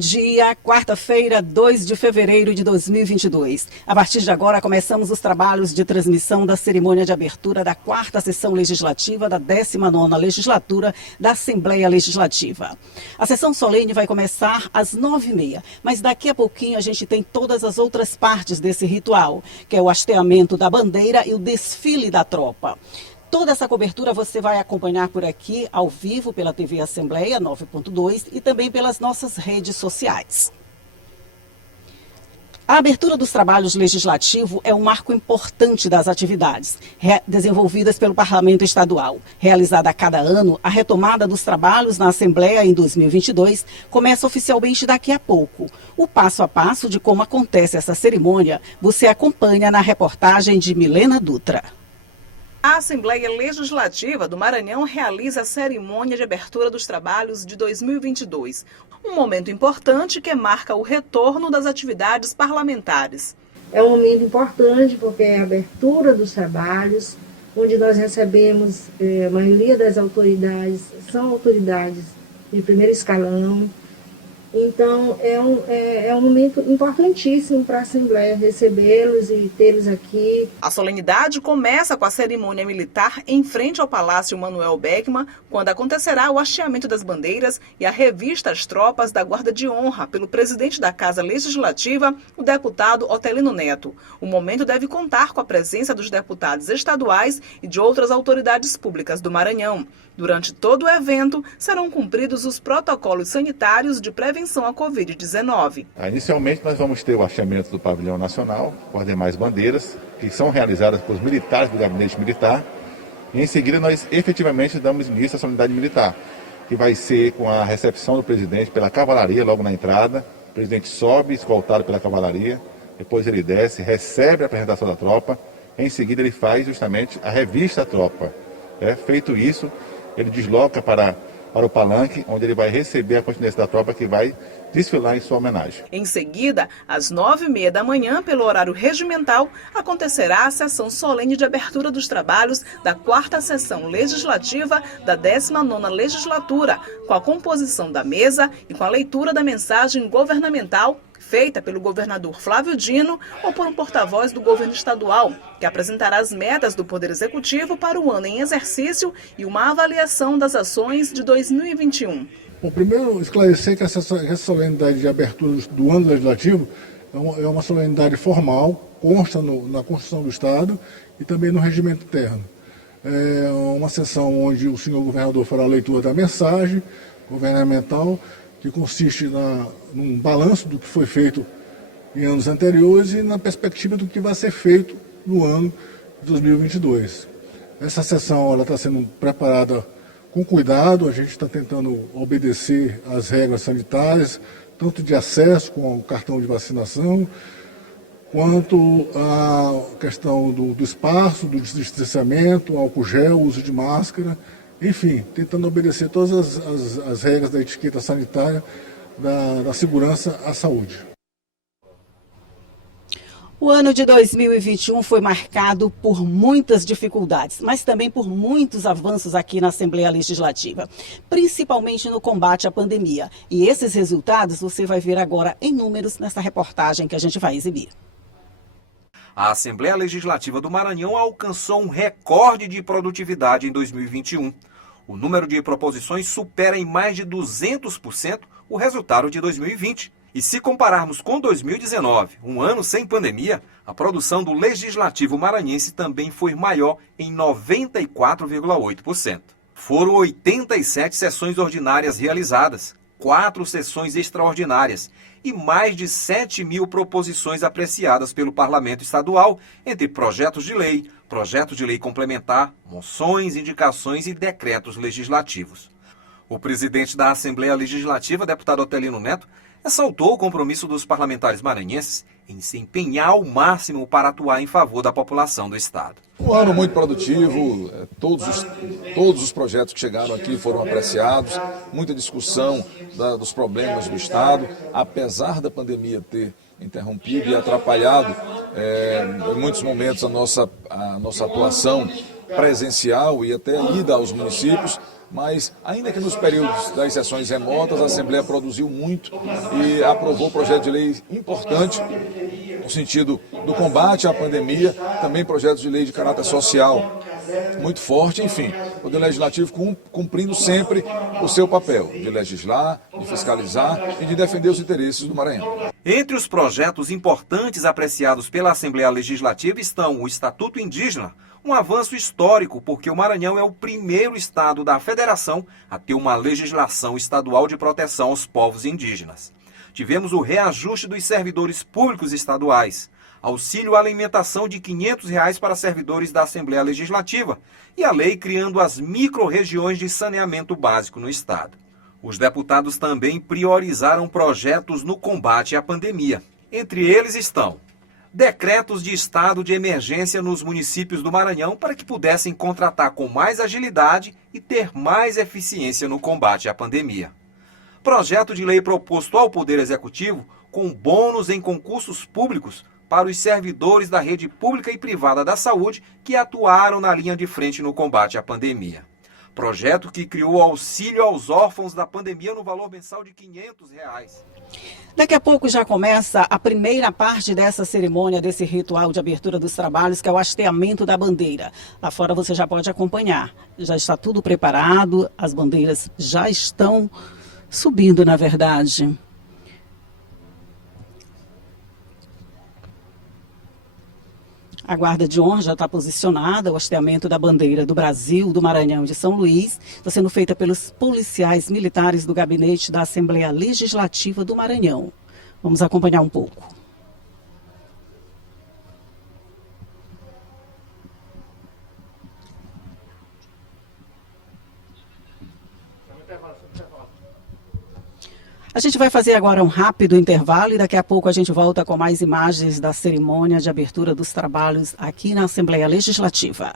dia, quarta-feira, 2 de fevereiro de 2022. A partir de agora, começamos os trabalhos de transmissão da cerimônia de abertura da 4ª sessão legislativa da 19ª legislatura da Assembleia Legislativa. A sessão solene vai começar às 9h30, mas daqui a pouquinho a gente tem todas as outras partes desse ritual, que é o hasteamento da bandeira e o desfile da tropa. Toda essa cobertura você vai acompanhar por aqui, ao vivo, pela TV Assembleia 9.2 e também pelas nossas redes sociais. A abertura dos trabalhos legislativos é um marco importante das atividades desenvolvidas pelo Parlamento Estadual. Realizada a cada ano, a retomada dos trabalhos na Assembleia em 2022 começa oficialmente daqui a pouco. O passo a passo de como acontece essa cerimônia você acompanha na reportagem de Milena Dutra. A Assembleia Legislativa do Maranhão realiza a cerimônia de abertura dos trabalhos de 2022, um momento importante que marca o retorno das atividades parlamentares. É um momento importante porque é a abertura dos trabalhos, onde nós recebemos a maioria das autoridades, são autoridades de primeiro escalão. Então, é um momento importantíssimo para a Assembleia recebê-los e tê-los aqui. A solenidade começa com a cerimônia militar em frente ao Palácio Manuel Beckmann, quando acontecerá o hasteamento das bandeiras e a revista às tropas da Guarda de Honra pelo presidente da Casa Legislativa, o deputado Otelino Neto. O momento deve contar com a presença dos deputados estaduais e de outras autoridades públicas do Maranhão. Durante todo o evento, serão cumpridos os protocolos sanitários de prevenção à Covid-19. Inicialmente, nós vamos ter o hasteamento do pavilhão nacional, com as demais bandeiras, que são realizadas pelos militares do gabinete militar. E em seguida, nós efetivamente damos início à solenidade militar, que vai ser com a recepção do presidente pela cavalaria logo na entrada. O presidente sobe, escoltado pela cavalaria, depois ele desce, recebe a apresentação da tropa. Em seguida, ele faz justamente a revista à tropa. Feito isso, ele desloca para o palanque, onde ele vai receber a contingência da tropa que vai desfilar em sua homenagem. Em seguida, às 9h30 da manhã, pelo horário regimental, acontecerá a sessão solene de abertura dos trabalhos da 4ª sessão legislativa da 19ª legislatura, com a composição da mesa e com a leitura da mensagem governamental feita pelo governador Flávio Dino ou por um porta-voz do governo estadual, que apresentará as metas do Poder Executivo para o ano em exercício e uma avaliação das ações de 2021. Bom, primeiro, esclarecer que essa solenidade de abertura do ano legislativo é uma solenidade formal, consta na Constituição do Estado e também no regimento interno. É uma sessão onde o senhor governador fará a leitura da mensagem governamental, que consiste num balanço do que foi feito em anos anteriores e na perspectiva do que vai ser feito no ano de 2022. Essa sessão está sendo preparada com cuidado, a gente está tentando obedecer às regras sanitárias, tanto de acesso com o cartão de vacinação, quanto a questão do espaço, do distanciamento, álcool gel, uso de máscara. Enfim, tentando obedecer todas as regras da etiqueta sanitária, da segurança à saúde. O ano de 2021 foi marcado por muitas dificuldades, mas também por muitos avanços aqui na Assembleia Legislativa, principalmente no combate à pandemia. E esses resultados você vai ver agora em números nessa reportagem que a gente vai exibir. A Assembleia Legislativa do Maranhão alcançou um recorde de produtividade em 2021. O número de proposições supera em mais de 200% o resultado de 2020. E se compararmos com 2019, um ano sem pandemia, a produção do Legislativo maranhense também foi maior em 94,8%. Foram 87 sessões ordinárias realizadas, 4 sessões extraordinárias e mais de 7.000 proposições apreciadas pelo Parlamento Estadual, entre projetos de lei complementar, moções, indicações e decretos legislativos. O presidente da Assembleia Legislativa, deputado Otelino Neto, ressaltou o compromisso dos parlamentares maranhenses em se empenhar ao máximo para atuar em favor da população do Estado. Um ano muito produtivo, todos os projetos que chegaram aqui foram apreciados, muita discussão dos problemas do Estado, apesar da pandemia ter interrompido e atrapalhado em muitos momentos a nossa atuação presencial e até ida aos municípios, mas ainda que nos períodos das sessões remotas, a Assembleia produziu muito e aprovou projeto de lei importante no sentido do combate à pandemia, também projetos de lei de caráter social muito forte, enfim, o Poder Legislativo cumprindo sempre o seu papel de legislar, de fiscalizar e de defender os interesses do Maranhão. Entre os projetos importantes apreciados pela Assembleia Legislativa estão o Estatuto Indígena, um avanço histórico porque o Maranhão é o primeiro estado da federação a ter uma legislação estadual de proteção aos povos indígenas. Tivemos o reajuste dos servidores públicos estaduais, auxílio à alimentação de R$ 500 para servidores da Assembleia Legislativa e a lei criando as micro-regiões de saneamento básico no estado. Os deputados também priorizaram projetos no combate à pandemia. Entre eles estão decretos de estado de emergência nos municípios do Maranhão para que pudessem contratar com mais agilidade e ter mais eficiência no combate à pandemia. Projeto de lei proposto ao Poder Executivo com bônus em concursos públicos para os servidores da rede pública e privada da saúde que atuaram na linha de frente no combate à pandemia. Projeto que criou auxílio aos órfãos da pandemia no valor mensal de R$ 500. Daqui a pouco já começa a primeira parte dessa cerimônia, desse ritual de abertura dos trabalhos, que é o hasteamento da bandeira. Lá fora você já pode acompanhar. Já está tudo preparado, as bandeiras já estão subindo, na verdade. A guarda de honra já está posicionada, o hasteamento da bandeira do Brasil, do Maranhão e de São Luís, está sendo feita pelos policiais militares do gabinete da Assembleia Legislativa do Maranhão. Vamos acompanhar um pouco. A gente vai fazer agora um rápido intervalo e daqui a pouco a gente volta com mais imagens da cerimônia de abertura dos trabalhos aqui na Assembleia Legislativa.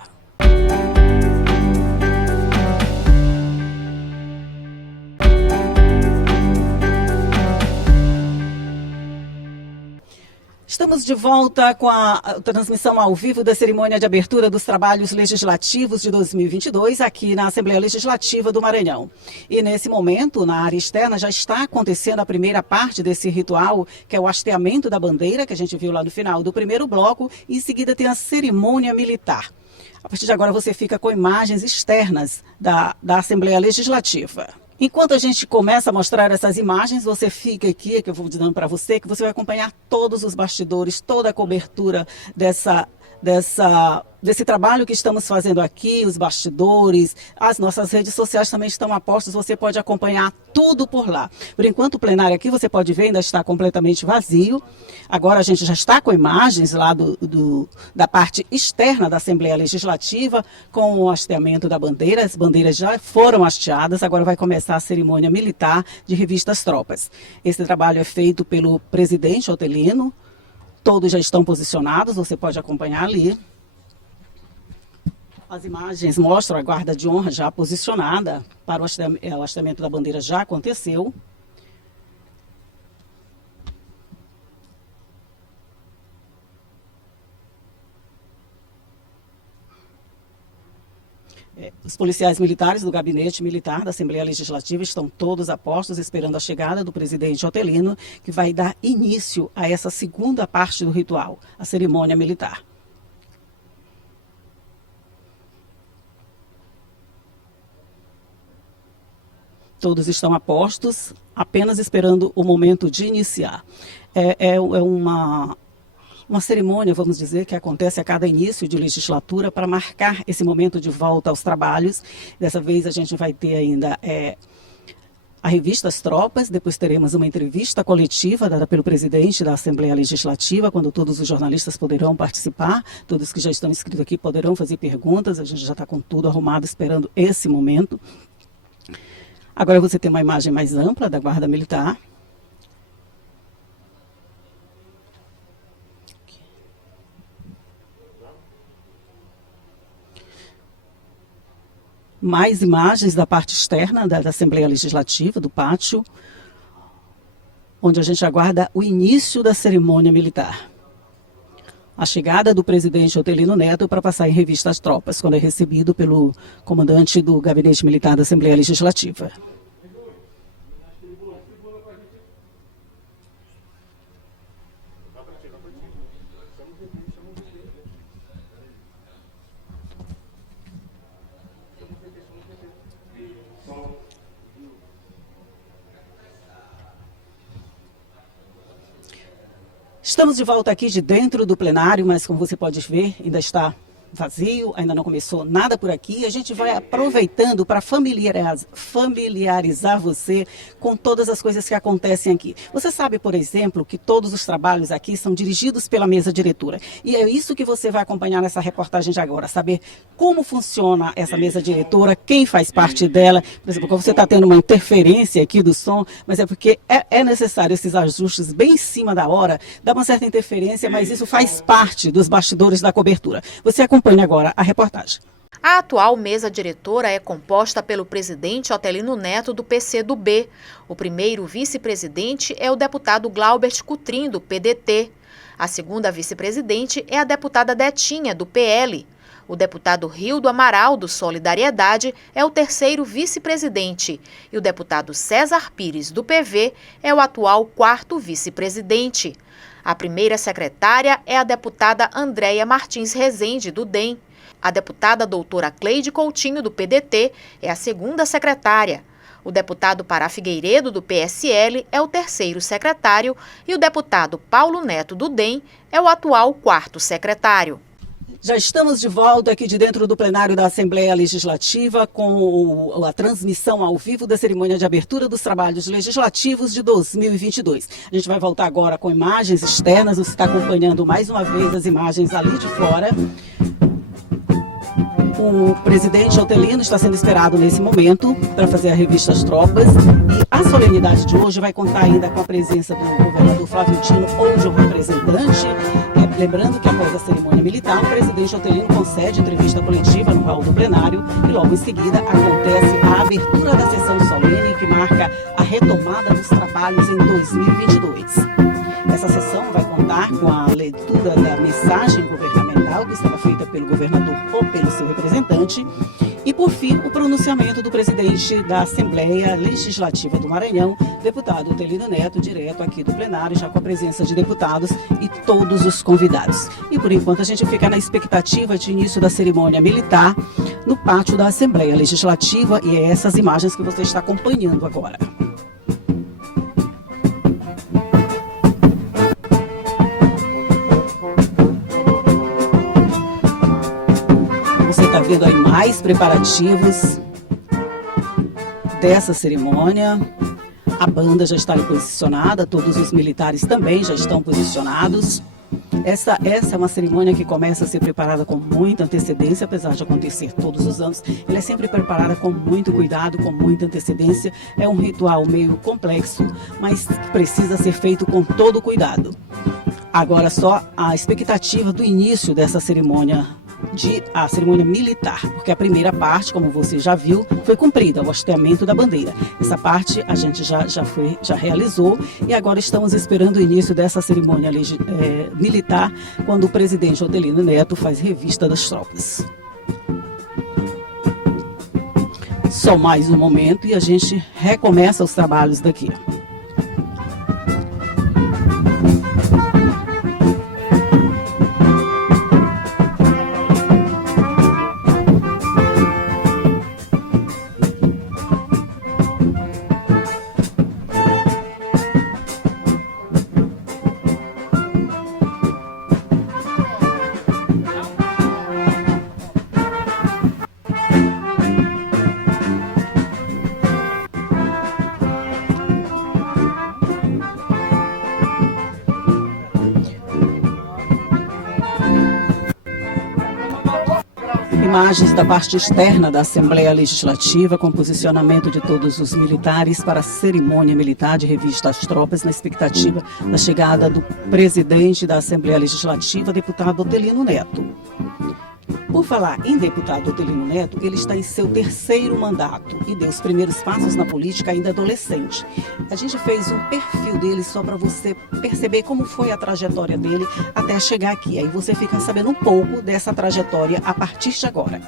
Estamos de volta com a transmissão ao vivo da cerimônia de abertura dos trabalhos legislativos de 2022 aqui na Assembleia Legislativa do Maranhão. E nesse momento, na área externa, já está acontecendo a primeira parte desse ritual, que é o hasteamento da bandeira, que a gente viu lá no final do primeiro bloco, e em seguida tem a cerimônia militar. A partir de agora você fica com imagens externas da Assembleia Legislativa. Enquanto a gente começa a mostrar essas imagens, você fica aqui, que eu vou dando para você, que você vai acompanhar todos os bastidores, toda a cobertura desse trabalho que estamos fazendo aqui, os bastidores, as nossas redes sociais também estão a postos, você pode acompanhar tudo por lá. Por enquanto o plenário aqui, você pode ver, ainda está completamente vazio. Agora a gente já está com imagens lá da parte externa da Assembleia Legislativa, com o hasteamento da bandeira. As bandeiras já foram hasteadas, agora vai começar a cerimônia militar de revista às tropas. Esse trabalho é feito pelo presidente Otelino. Todos já estão posicionados, você pode acompanhar ali. As imagens mostram a guarda de honra já posicionada para o hasteamento da bandeira, já aconteceu. Os policiais militares do gabinete militar da Assembleia Legislativa estão todos a postos esperando a chegada do presidente Otelino, que vai dar início a essa segunda parte do ritual, a cerimônia militar. Todos estão a postos, apenas esperando o momento de iniciar. É uma cerimônia, vamos dizer, que acontece a cada início de legislatura para marcar esse momento de volta aos trabalhos. Dessa vez a gente vai ter ainda a revista As Tropas, depois teremos uma entrevista coletiva dada pelo presidente da Assembleia Legislativa, quando todos os jornalistas poderão participar, todos que já estão inscritos aqui poderão fazer perguntas, a gente já está com tudo arrumado esperando esse momento. Agora você tem uma imagem mais ampla da Guarda Militar. Mais imagens da parte externa da Assembleia Legislativa, do pátio, onde a gente aguarda o início da cerimônia militar. a chegada do presidente Otelino Neto para passar em revista as tropas, quando é recebido pelo comandante do Gabinete Militar da Assembleia Legislativa. Estamos de volta aqui de dentro do plenário, mas como você pode ver, ainda está vazio, ainda não começou nada por aqui. A gente vai aproveitando para familiarizar você com todas as coisas que acontecem aqui. Você sabe, por exemplo, que todos os trabalhos aqui são dirigidos pela mesa diretora. E é isso que você vai acompanhar nessa reportagem de agora, saber como funciona essa mesa diretora, quem faz parte dela. Por exemplo, quando você está tendo uma interferência aqui do som, mas é porque é necessário esses ajustes bem em cima da hora, dá uma certa interferência, mas isso faz parte dos bastidores da cobertura. Você acompanha agora a reportagem. A atual mesa diretora é composta pelo presidente Otelino Neto, do PCdoB. O primeiro vice-presidente é o deputado Glaubert Cutrim, do PDT. A segunda vice-presidente é a deputada Detinha, do PL. O deputado Rildo Amaral, do Solidariedade, é o terceiro vice-presidente. E o deputado César Pires, do PV, é o atual quarto vice-presidente. A primeira secretária é a deputada Andréia Martins Rezende, do DEM. A deputada doutora Cleide Coutinho, do PDT, é a segunda secretária. O deputado Pará Figueiredo, do PSL, é o terceiro secretário e o deputado Paulo Neto, do DEM, é o atual quarto secretário. Já estamos de volta aqui de dentro do plenário da Assembleia Legislativa com a transmissão ao vivo da cerimônia de abertura dos trabalhos legislativos de 2022. A gente vai voltar agora com imagens externas, você está acompanhando mais uma vez as imagens ali de fora. O presidente Otelino está sendo esperado nesse momento para fazer a revista As Tropas. E a solenidade de hoje vai contar ainda com a presença do governador Flávio Dino ou de um representante. Lembrando que após a cerimônia militar, o presidente Otelino concede entrevista coletiva no hall do plenário e logo em seguida acontece a abertura da sessão solene que marca a retomada dos trabalhos em 2022. Essa sessão vai contar com a leitura da mensagem governamental que será feita pelo governador ou pelo seu representante e, por fim, o pronunciamento do presidente da Assembleia Legislativa do Maranhão, deputado Otelino Neto, direto aqui do plenário, já com a presença de deputados e todos os convidados. E, por enquanto, a gente fica na expectativa de início da cerimônia militar no pátio da Assembleia Legislativa e é essas imagens que você está acompanhando agora. Está vendo aí mais preparativos dessa cerimônia. A banda já está posicionada, todos os militares também já estão posicionados. Essa é uma cerimônia que começa a ser preparada com muita antecedência, apesar de acontecer todos os anos. Ela é sempre preparada com muito cuidado, com muita antecedência. É um ritual meio complexo, mas precisa ser feito com todo cuidado. Agora só a expectativa do início dessa cerimônia, a cerimônia militar, porque a primeira parte, como você já viu, foi cumprida, o hasteamento da bandeira. Essa parte a gente já realizou e agora estamos esperando o início dessa cerimônia militar, quando o presidente Otelino Neto faz revista das tropas. Só mais um momento e a gente recomeça os trabalhos daqui. Imagens da parte externa da Assembleia Legislativa com posicionamento de todos os militares para a cerimônia militar de revista às tropas na expectativa da chegada do presidente da Assembleia Legislativa, deputado Otelino Neto. Por falar em deputado Otelino Neto, ele está em seu terceiro mandato e deu os primeiros passos na política ainda adolescente. A gente fez um perfil dele só para você perceber como foi a trajetória dele até chegar aqui. Aí você fica sabendo um pouco dessa trajetória a partir de agora.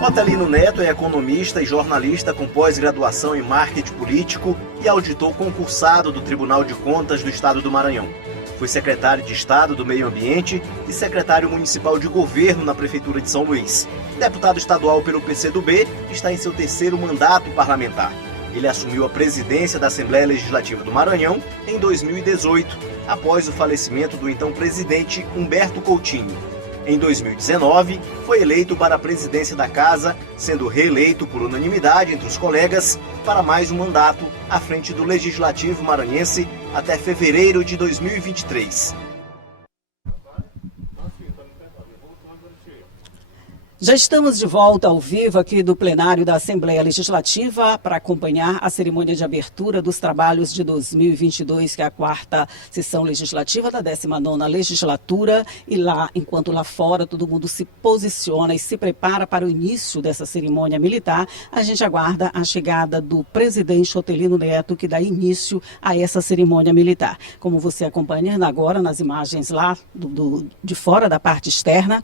Otelino Neto é economista e jornalista com pós-graduação em marketing político e auditor concursado do Tribunal de Contas do Estado do Maranhão. Foi secretário de Estado do Meio Ambiente e secretário municipal de governo na Prefeitura de São Luís. Deputado estadual pelo PCdoB, está em seu terceiro mandato parlamentar. Ele assumiu a presidência da Assembleia Legislativa do Maranhão em 2018, após o falecimento do então presidente Humberto Coutinho. Em 2019, foi eleito para a presidência da Casa, sendo reeleito por unanimidade entre os colegas para mais um mandato à frente do Legislativo maranhense até fevereiro de 2023. Já estamos de volta ao vivo aqui do plenário da Assembleia Legislativa para acompanhar a cerimônia de abertura dos trabalhos de 2022, que é a quarta sessão legislativa da 19ª legislatura. E lá, enquanto lá fora todo mundo se posiciona e se prepara para o início dessa cerimônia militar, a gente aguarda a chegada do presidente Otelino Neto, que dá início a essa cerimônia militar. Como você acompanha agora nas imagens lá de fora da parte externa,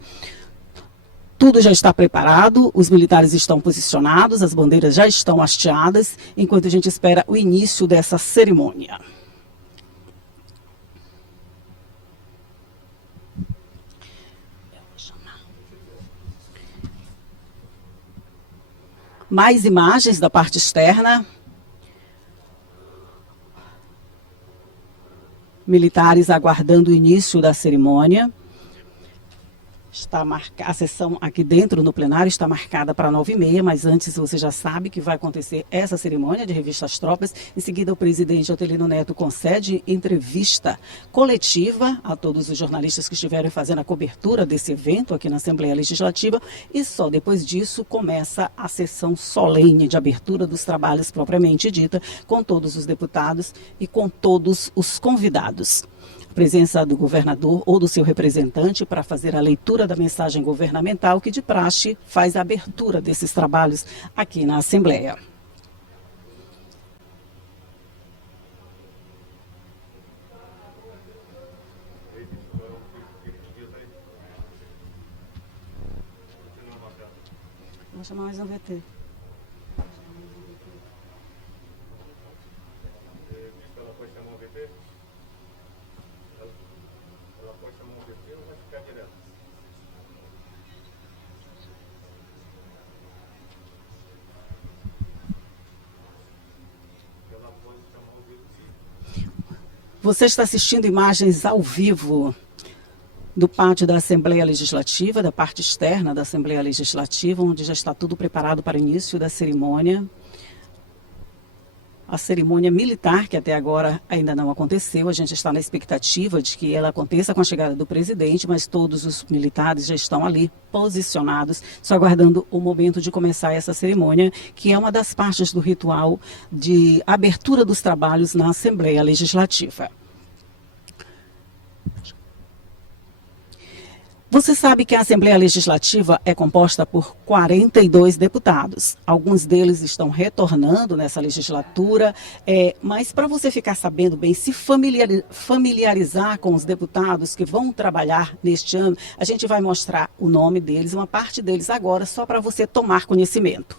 tudo já está preparado, os militares estão posicionados, as bandeiras já estão hasteadas, enquanto a gente espera o início dessa cerimônia. Mais imagens da parte externa. Militares aguardando o início da cerimônia. A sessão aqui dentro no plenário está marcada para 9h30, mas antes você já sabe que vai acontecer essa cerimônia de revista às tropas. Em seguida, o presidente Otelino Neto concede entrevista coletiva a todos os jornalistas que estiveram fazendo a cobertura desse evento aqui na Assembleia Legislativa e só depois disso começa a sessão solene de abertura dos trabalhos propriamente dita, com todos os deputados e com todos os convidados. Presença do governador ou do seu representante para fazer a leitura da mensagem governamental que de praxe faz a abertura desses trabalhos aqui na Assembleia. Vou chamar mais um VT. Você está assistindo imagens ao vivo do pátio da Assembleia Legislativa, da parte externa da Assembleia Legislativa, onde já está tudo preparado para o início da cerimônia. A cerimônia militar, que até agora ainda não aconteceu, a gente está na expectativa de que ela aconteça com a chegada do presidente, mas todos os militares já estão ali posicionados, só aguardando o momento de começar essa cerimônia, que é uma das partes do ritual de abertura dos trabalhos na Assembleia Legislativa. Você sabe que a Assembleia Legislativa é composta por 42 deputados. Alguns deles estão retornando nessa legislatura, mas para você ficar sabendo bem, se familiarizar com os deputados que vão trabalhar neste ano, a gente vai mostrar o nome deles, uma parte deles agora, só para você tomar conhecimento.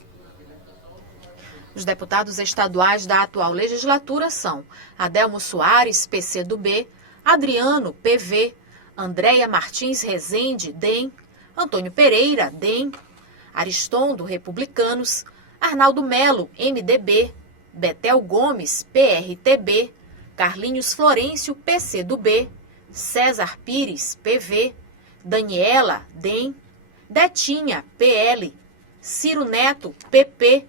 Os deputados estaduais da atual legislatura são Adelmo Soares, PCdoB, Adriano, PV, Andréia Martins Rezende, DEM, Antônio Pereira, DEM, Aristondo, Republicanos, Arnaldo Melo, MDB, Betel Gomes, PRTB, Carlinhos Florencio, PCdoB, César Pires, PV, Daniela, DEM, Detinha, PL, Ciro Neto, PP,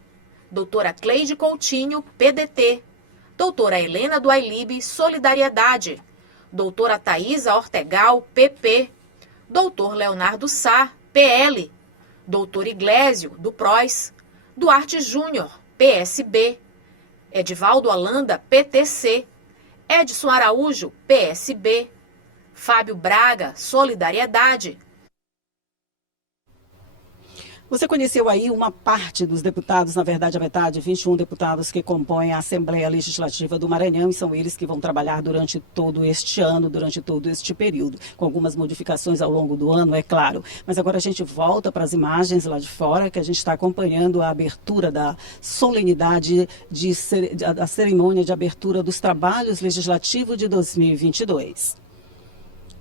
doutora Cleide Coutinho, PDT, doutora Helena do Ailib, Solidariedade, doutora Thaisa Ortegal, PP, doutor Leonardo Sá, PL, doutor Iglesio, do PROS, Duarte Júnior, PSB, Edivaldo Holanda, PTC, Edson Araújo, PSB, Fábio Braga, Solidariedade, Você conheceu aí uma parte dos deputados, na verdade a metade, 21 deputados que compõem a Assembleia Legislativa do Maranhão, e são eles que vão trabalhar durante todo este ano, durante todo este período, com algumas modificações ao longo do ano, é claro. Mas agora a gente volta para as imagens lá de fora, que a gente está acompanhando a abertura da solenidade da cerimônia de abertura dos trabalhos legislativos de 2022.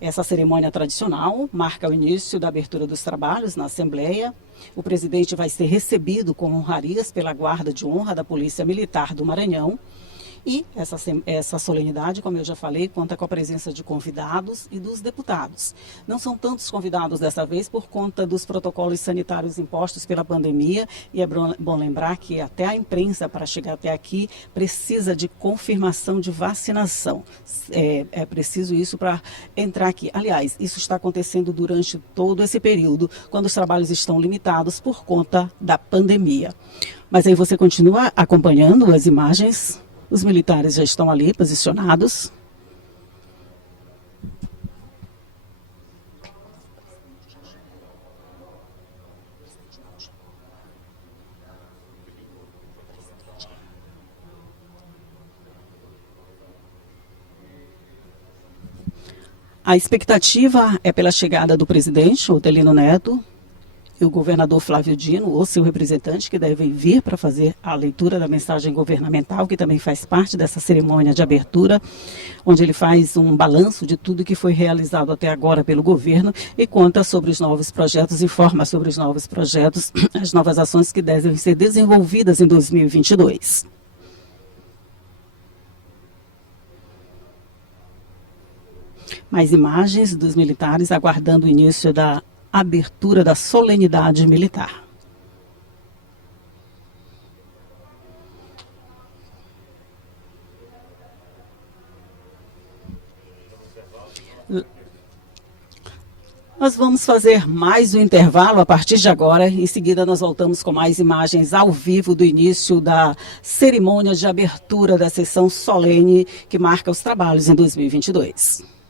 Essa cerimônia tradicional marca o início da abertura dos trabalhos na Assembleia. O presidente vai ser recebido com honrarias pela Guarda de Honra da Polícia Militar do Maranhão. E essa solenidade, como eu já falei, conta com a presença de convidados e dos deputados. Não são tantos convidados dessa vez por conta dos protocolos sanitários impostos pela pandemia. E é bom lembrar que até a imprensa, para chegar até aqui, precisa de confirmação de vacinação. É preciso isso para entrar aqui. Aliás, isso está acontecendo durante todo esse período, quando os trabalhos estão limitados por conta da pandemia. Mas aí você continua acompanhando as imagens. Os militares já estão ali posicionados. A expectativa é pela chegada do presidente, Otelino Neto, e o governador Flávio Dino, ou seu representante, que devem vir para fazer a leitura da mensagem governamental, que também faz parte dessa cerimônia de abertura, onde ele faz um balanço de tudo que foi realizado até agora pelo governo e conta sobre os novos projetos, informa sobre os novos projetos, as novas ações que devem ser desenvolvidas em 2022. Mais imagens dos militares aguardando o início da abertura da solenidade militar. Nós vamos fazer mais um intervalo a partir de agora. Em seguida, nós voltamos com mais imagens ao vivo do início da cerimônia de abertura da sessão solene que marca os trabalhos em 2022.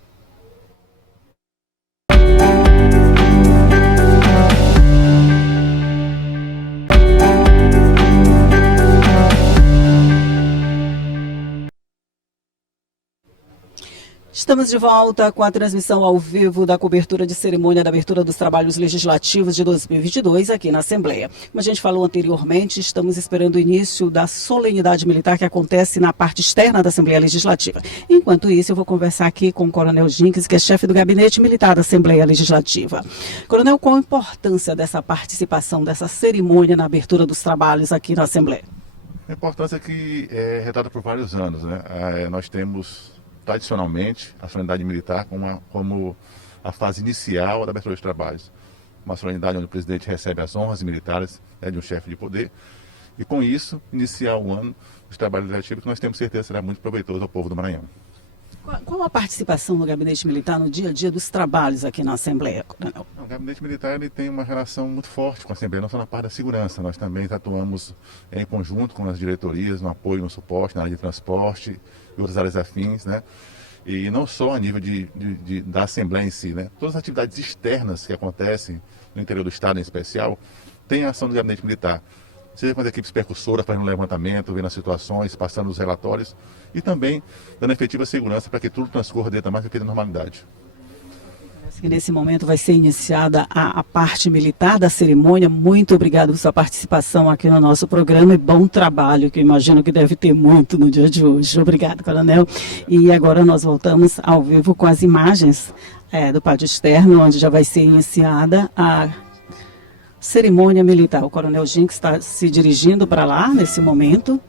Estamos de volta com a transmissão ao vivo da cobertura de cerimônia da abertura dos trabalhos legislativos de 2022 aqui na Assembleia. Como a gente falou anteriormente, estamos esperando o início da solenidade militar que acontece na parte externa da Assembleia Legislativa. Enquanto isso, eu vou conversar aqui com o Coronel Jinques, que é chefe do Gabinete Militar da Assembleia Legislativa. Coronel, qual a importância dessa participação, dessa cerimônia na abertura dos trabalhos aqui na Assembleia? A importância que é retada por vários anos, né? Nós temos tradicionalmente a solenidade militar como a fase inicial da abertura dos trabalhos. Uma solenidade onde o presidente recebe as honras militares de um chefe de poder e com isso iniciar o ano dos trabalhos legislativos que nós temos certeza será muito proveitoso ao povo do Maranhão. Qual a participação do Gabinete Militar no dia a dia dos trabalhos aqui na Assembleia, Coronel? O Gabinete Militar ele tem uma relação muito forte com a Assembleia, não só na parte da segurança. Nós também atuamos em conjunto com as diretorias, no apoio, no suporte, na área de transporte e outras áreas afins, né? E não só a nível da Assembleia em si, né? Todas as atividades externas que acontecem no interior do Estado, em especial, tem a ação do Gabinete Militar. Seja com as equipes percussoras fazendo levantamento, vendo as situações, passando os relatórios e também dando efetiva segurança para que tudo transcorra dentro da mais perfeita normalidade. E nesse momento vai ser iniciada a parte militar da cerimônia. Muito obrigado por sua participação aqui no nosso programa e bom trabalho, que eu imagino que deve ter muito no dia de hoje. Obrigado, Coronel. E agora nós voltamos ao vivo com as imagens do pátio externo, onde já vai ser iniciada a cerimônia militar. O Coronel Jinques está se dirigindo para lá nesse momento.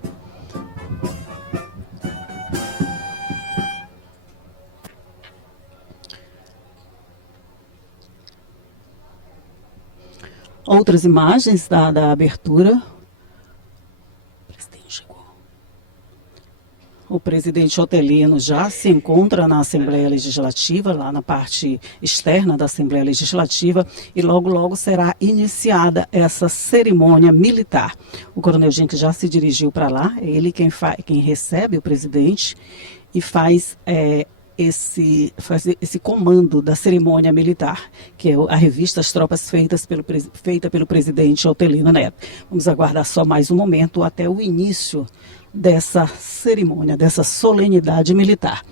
Outras imagens da abertura. O presidente chegou. O presidente Otelino já se encontra na Assembleia Legislativa, lá na parte externa da Assembleia Legislativa, e logo, logo será iniciada essa cerimônia militar. O Coronel Jinques já se dirigiu para lá, é ele quem recebe o presidente e faz fazer esse comando da cerimônia militar, que é a revista As Tropas feita pelo presidente Otelino Neto. Vamos aguardar só mais um momento até o início dessa cerimônia, dessa solenidade militar.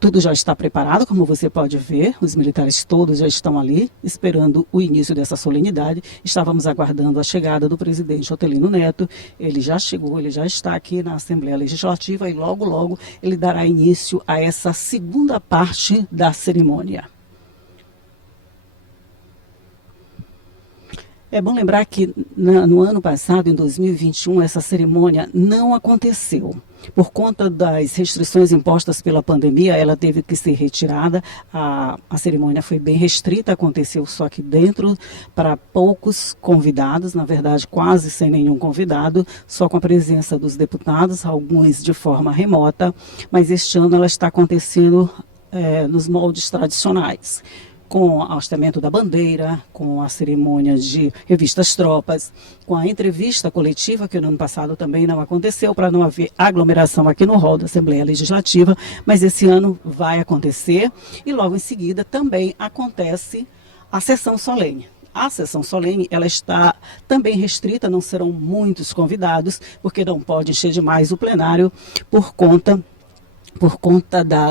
Tudo já está preparado, como você pode ver, os militares todos já estão ali, esperando o início dessa solenidade. Estávamos aguardando a chegada do presidente Otelino Neto, ele já chegou, ele já está aqui na Assembleia Legislativa e logo, logo ele dará início a essa segunda parte da cerimônia. É bom lembrar que no ano passado, em 2021, essa cerimônia não aconteceu. Por conta das restrições impostas pela pandemia, ela teve que ser retirada. A cerimônia foi bem restrita, aconteceu só aqui dentro, para poucos convidados, na verdade quase sem nenhum convidado, só com a presença dos deputados, alguns de forma remota, mas este ano ela está acontecendo nos moldes tradicionais, com o hasteamento da bandeira, com a cerimônia de revista As Tropas, com a entrevista coletiva, que no ano passado também não aconteceu, para não haver aglomeração aqui no hall da Assembleia Legislativa, mas esse ano vai acontecer e logo em seguida também acontece a sessão solene. A sessão solene, ela está também restrita, não serão muitos convidados, porque não pode encher demais o plenário por conta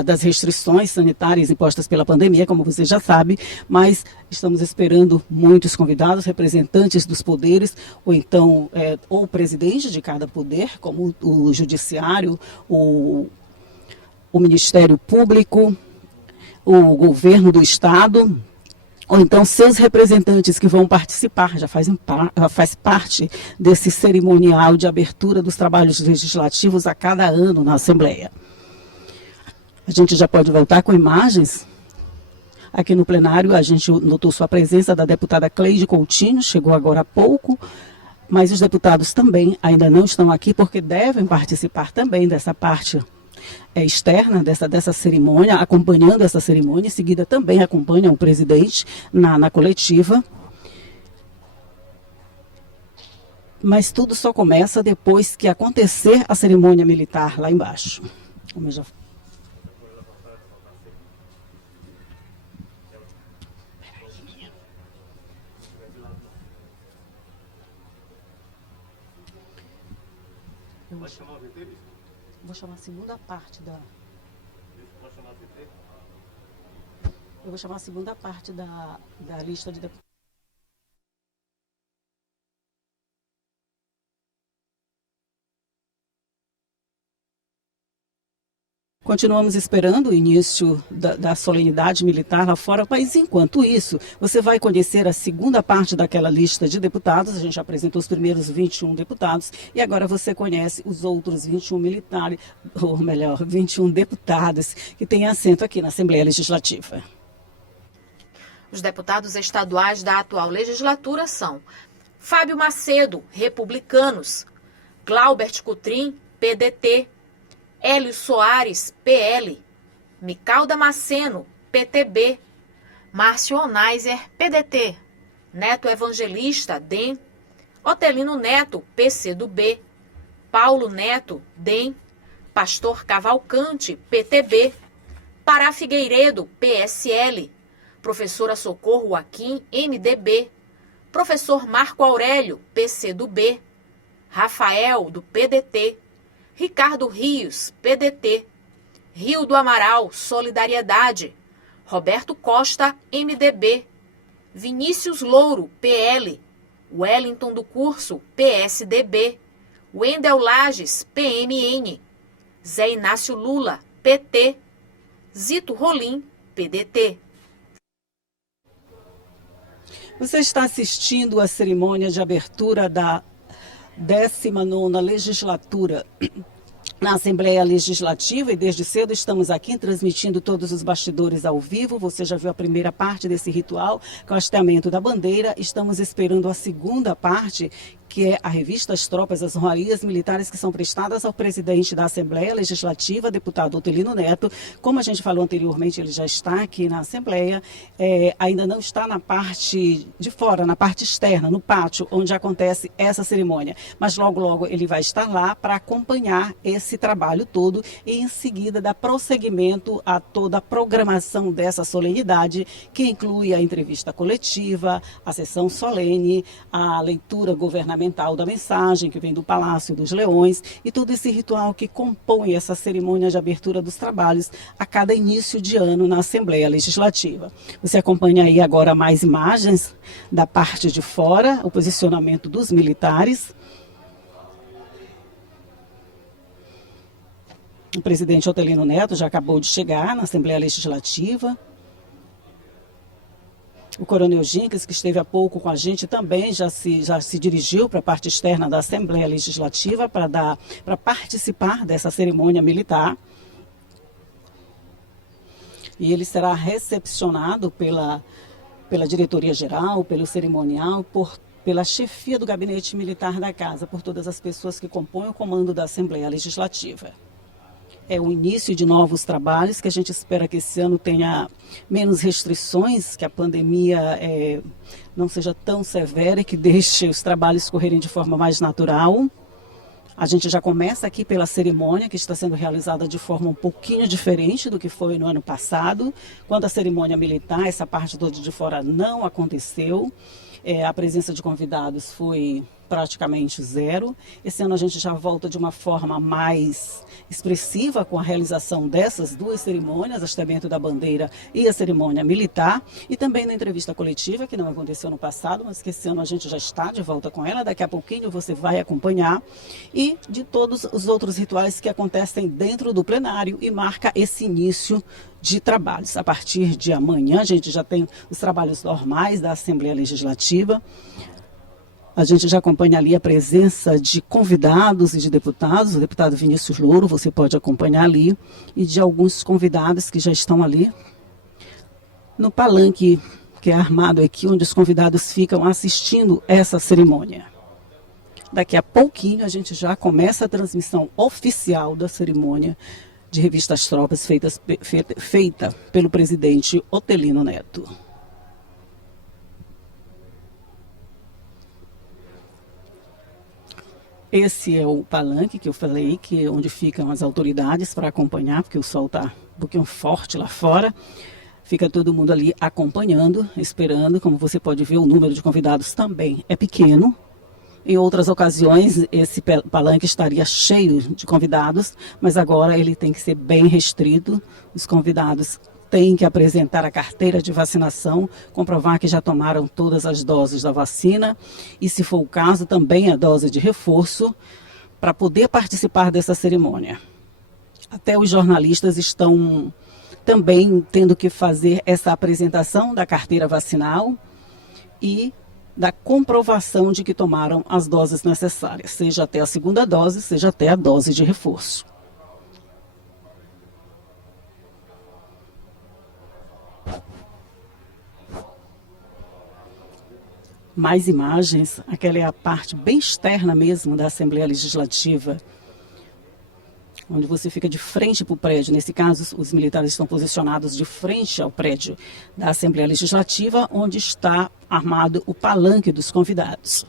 das restrições sanitárias impostas pela pandemia, como você já sabe, mas estamos esperando muitos convidados, representantes dos poderes, ou então ou o presidente de cada poder, como o Judiciário, o Ministério Público, o Governo do Estado, ou então seus representantes que vão participar, já faz parte desse cerimonial de abertura dos trabalhos legislativos a cada ano na Assembleia. A gente já pode voltar com imagens. Aqui no plenário, a gente notou sua presença da deputada Cleide Coutinho, chegou agora há pouco, mas os deputados também ainda não estão aqui porque devem participar também dessa parte externa, dessa cerimônia, acompanhando essa cerimônia. Em seguida também acompanham o presidente na coletiva. Mas tudo só começa depois que acontecer a cerimônia militar lá embaixo. Como eu já falei. Vou chamar a segunda parte da... Eu vou chamar a segunda parte da lista de deputados. Continuamos esperando o início da solenidade militar lá fora, mas enquanto isso, você vai conhecer a segunda parte daquela lista de deputados. A gente apresentou os primeiros 21 deputados e agora você conhece os outros 21 militares, ou melhor, 21 deputados que têm assento aqui na Assembleia Legislativa. Os deputados estaduais da atual legislatura são Fábio Macedo, Republicanos, Glaubert Coutrin, PDT, Hélio Soares, PL, Mical Damasceno, PTB, Márcio Onaiser, PDT, Neto Evangelista, DEM, Otelino Neto, PCdoB, Paulo Neto, DEM, Pastor Cavalcante, PTB, Pará Figueiredo, PSL, Professora Socorro Joaquim, MDB, Professor Marco Aurélio, PCdoB, Rafael, do PDT, Ricardo Rios, PDT, Rio do Amaral, Solidariedade, Roberto Costa, MDB, Vinícius Louro, PL, Wellington do Curso, PSDB, Wendel Lages, PMN, Zé Inácio Lula, PT, Zito Rolim, PDT. Você está assistindo à cerimônia de abertura da 19ª legislatura na Assembleia Legislativa e desde cedo estamos aqui transmitindo todos os bastidores ao vivo. Você já viu a primeira parte desse ritual, com o hasteamento da bandeira. Estamos esperando a segunda parte, que é a revista As Tropas, as honrarias militares que são prestadas ao presidente da Assembleia Legislativa, deputado Otelino Neto. Como a gente falou anteriormente, ele já está aqui na Assembleia, ainda não está na parte de fora, na parte externa, no pátio, onde acontece essa cerimônia. Mas logo, logo ele vai estar lá para acompanhar esse trabalho todo e em seguida dar prosseguimento a toda a programação dessa solenidade, que inclui a entrevista coletiva, a sessão solene, a leitura governamental da mensagem que vem do Palácio dos Leões e todo esse ritual que compõe essa cerimônia de abertura dos trabalhos a cada início de ano na Assembleia Legislativa. Você acompanha aí agora mais imagens da parte de fora, o posicionamento dos militares. O presidente Otelino Neto já acabou de chegar na Assembleia Legislativa. O coronel Gincas, que esteve há pouco com a gente, também já se dirigiu para a parte externa da Assembleia Legislativa para participar dessa cerimônia militar. E ele será recepcionado pela diretoria-geral, pelo cerimonial, pela chefia do gabinete militar da Casa, por todas as pessoas que compõem o comando da Assembleia Legislativa. É o início de novos trabalhos, que a gente espera que esse ano tenha menos restrições, que a pandemia não seja tão severa e que deixe os trabalhos correrem de forma mais natural. A gente já começa aqui pela cerimônia, que está sendo realizada de forma um pouquinho diferente do que foi no ano passado. Quando a cerimônia militar, essa parte toda de fora não aconteceu. A presença de convidados foi praticamente zero. Esse ano a gente já volta de uma forma mais expressiva com a realização dessas duas cerimônias, o hasteamento da bandeira e a cerimônia militar, e também na entrevista coletiva, que não aconteceu no passado, mas que esse ano a gente já está de volta com ela, daqui a pouquinho você vai acompanhar, e de todos os outros rituais que acontecem dentro do plenário e marca esse início de trabalhos. A partir de amanhã a gente já tem os trabalhos normais da Assembleia Legislativa. A gente já acompanha ali a presença de convidados e de deputados, o deputado Vinícius Louro, você pode acompanhar ali, e de alguns convidados que já estão ali no palanque que é armado aqui, onde os convidados ficam assistindo essa cerimônia. Daqui a pouquinho a gente já começa a transmissão oficial da cerimônia de Revista As Tropas, feita pelo presidente Otelino Neto. Esse é o palanque que eu falei, que é onde ficam as autoridades para acompanhar, porque o sol está um pouquinho forte lá fora. Fica todo mundo ali acompanhando, esperando. Como você pode ver, o número de convidados também é pequeno. Em outras ocasiões, esse palanque estaria cheio de convidados, mas agora ele tem que ser bem restrito. Os convidados têm que apresentar a carteira de vacinação, comprovar que já tomaram todas as doses da vacina e, se for o caso, também a dose de reforço para poder participar dessa cerimônia. Até os jornalistas estão também tendo que fazer essa apresentação da carteira vacinal e da comprovação de que tomaram as doses necessárias, seja até a segunda dose, seja até a dose de reforço. Mais imagens, aquela é a parte bem externa mesmo da Assembleia Legislativa, onde você fica de frente para o prédio. Nesse caso, os militares estão posicionados de frente ao prédio da Assembleia Legislativa, onde está armado o palanque dos convidados.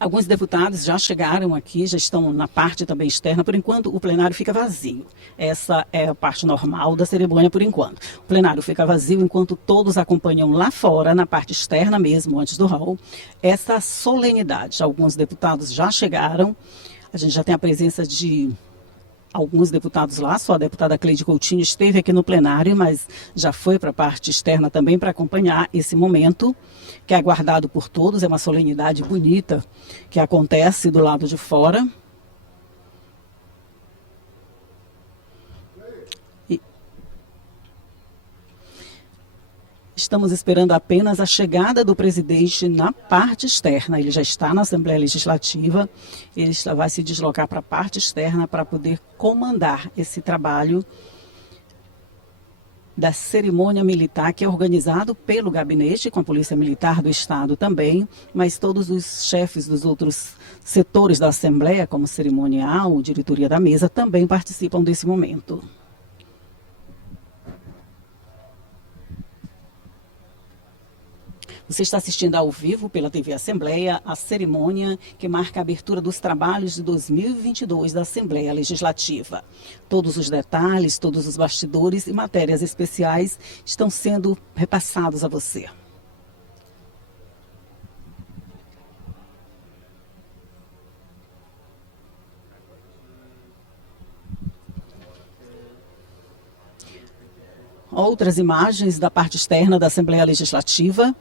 Alguns deputados já chegaram aqui, já estão na parte também externa. Por enquanto, o plenário fica vazio. Essa é a parte normal da cerimônia por enquanto. O plenário fica vazio enquanto todos acompanham lá fora, na parte externa mesmo, antes do hall, essa solenidade. Alguns deputados já chegaram. A gente já tem a presença de alguns deputados lá, só a deputada Cleide Coutinho esteve aqui no plenário, mas já foi para a parte externa também para acompanhar esse momento, que é aguardado por todos, é uma solenidade bonita que acontece do lado de fora. Estamos esperando apenas a chegada do presidente na parte externa. Ele já está na Assembleia Legislativa, ele vai se deslocar para a parte externa para poder comandar esse trabalho da cerimônia militar, que é organizado pelo gabinete, com a Polícia Militar do Estado também, mas todos os chefes dos outros setores da Assembleia, como cerimonial, diretoria da mesa, também participam desse momento. Você está assistindo ao vivo pela TV Assembleia a cerimônia que marca a abertura dos trabalhos de 2022 da Assembleia Legislativa. Todos os detalhes, todos os bastidores e matérias especiais estão sendo repassados a você. Outras imagens da parte externa da Assembleia Legislativa.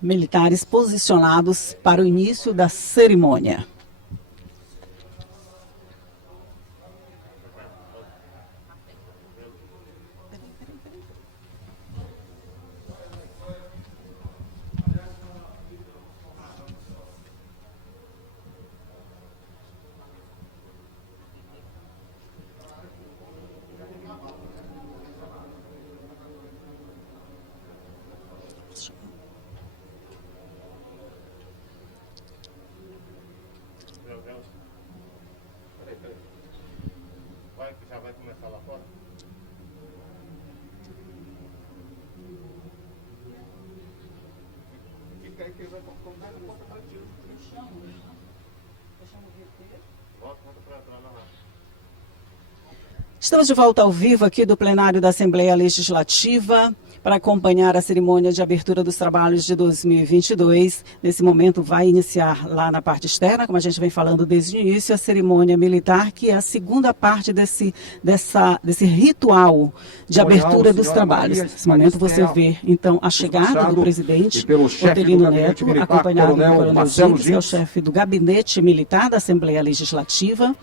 Militares posicionados para o início da cerimônia. Já vai começar lá fora? Fica aí que ele vai colocar a porta para ti. Volta para trás lá. Estamos de volta ao vivo aqui do plenário da Assembleia Legislativa para acompanhar a cerimônia de abertura dos trabalhos de 2022. Nesse momento vai iniciar lá na parte externa, como a gente vem falando desde o início, a cerimônia militar, que é a segunda parte desse ritual de abertura dos trabalhos. Nesse momento você vê, então, a chegada do presidente Otelino Neto, acompanhado do Coronel Gilles, que é o chefe do Gabinete Militar da Assembleia Legislativa.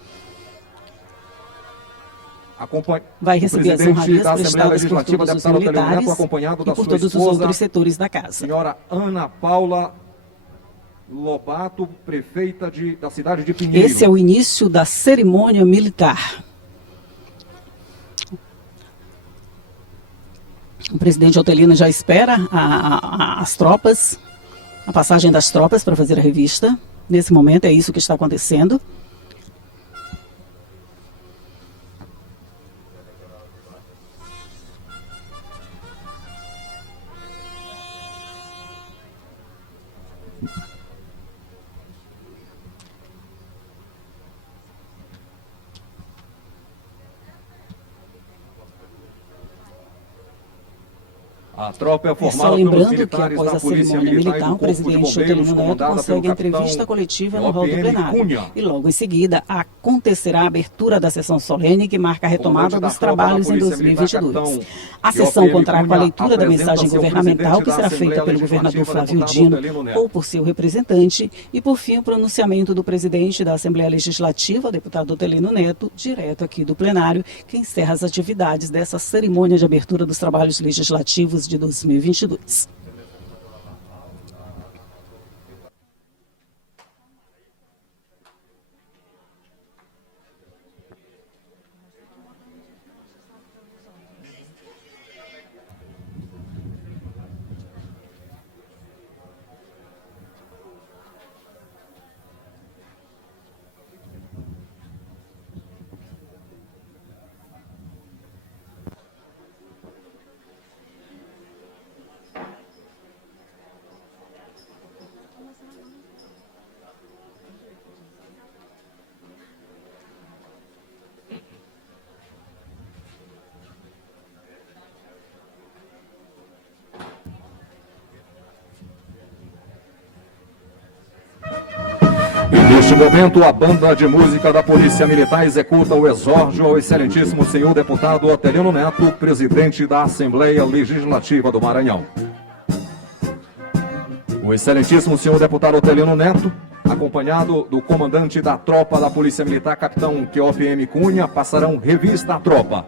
Vai receber as honrarias prestadas por todos os militares e por todos os outros setores da casa. Senhora Ana Paula Lobato, prefeita da cidade de Pinheiro. Esse é o início da cerimônia militar. O presidente Otelino já espera as tropas, a passagem das tropas para fazer a revista. Nesse momento é isso que está acontecendo. A tropa é formada só lembrando pelos que após a cerimônia militar, o presidente Otelino Neto consegue entrevista coletiva no hall do plenário. E logo em seguida acontecerá a abertura da sessão solene que marca a retomada dos trabalhos em 2022. A sessão contará com a leitura da mensagem governamental que será feita pelo governador Flávio Dino ou por seu representante e, por fim, o pronunciamento do presidente da Assembleia Legislativa, o deputado Otelino Neto, direto aqui do plenário, que encerra as atividades dessa cerimônia de abertura dos trabalhos legislativos de 2022. Neste momento, a banda de música da Polícia Militar executa o exórdio ao excelentíssimo senhor deputado Otelino Neto, presidente da Assembleia Legislativa do Maranhão. O excelentíssimo senhor deputado Otelino Neto, acompanhado do comandante da tropa da Polícia Militar, capitão QOPM Cunha, passarão revista à tropa.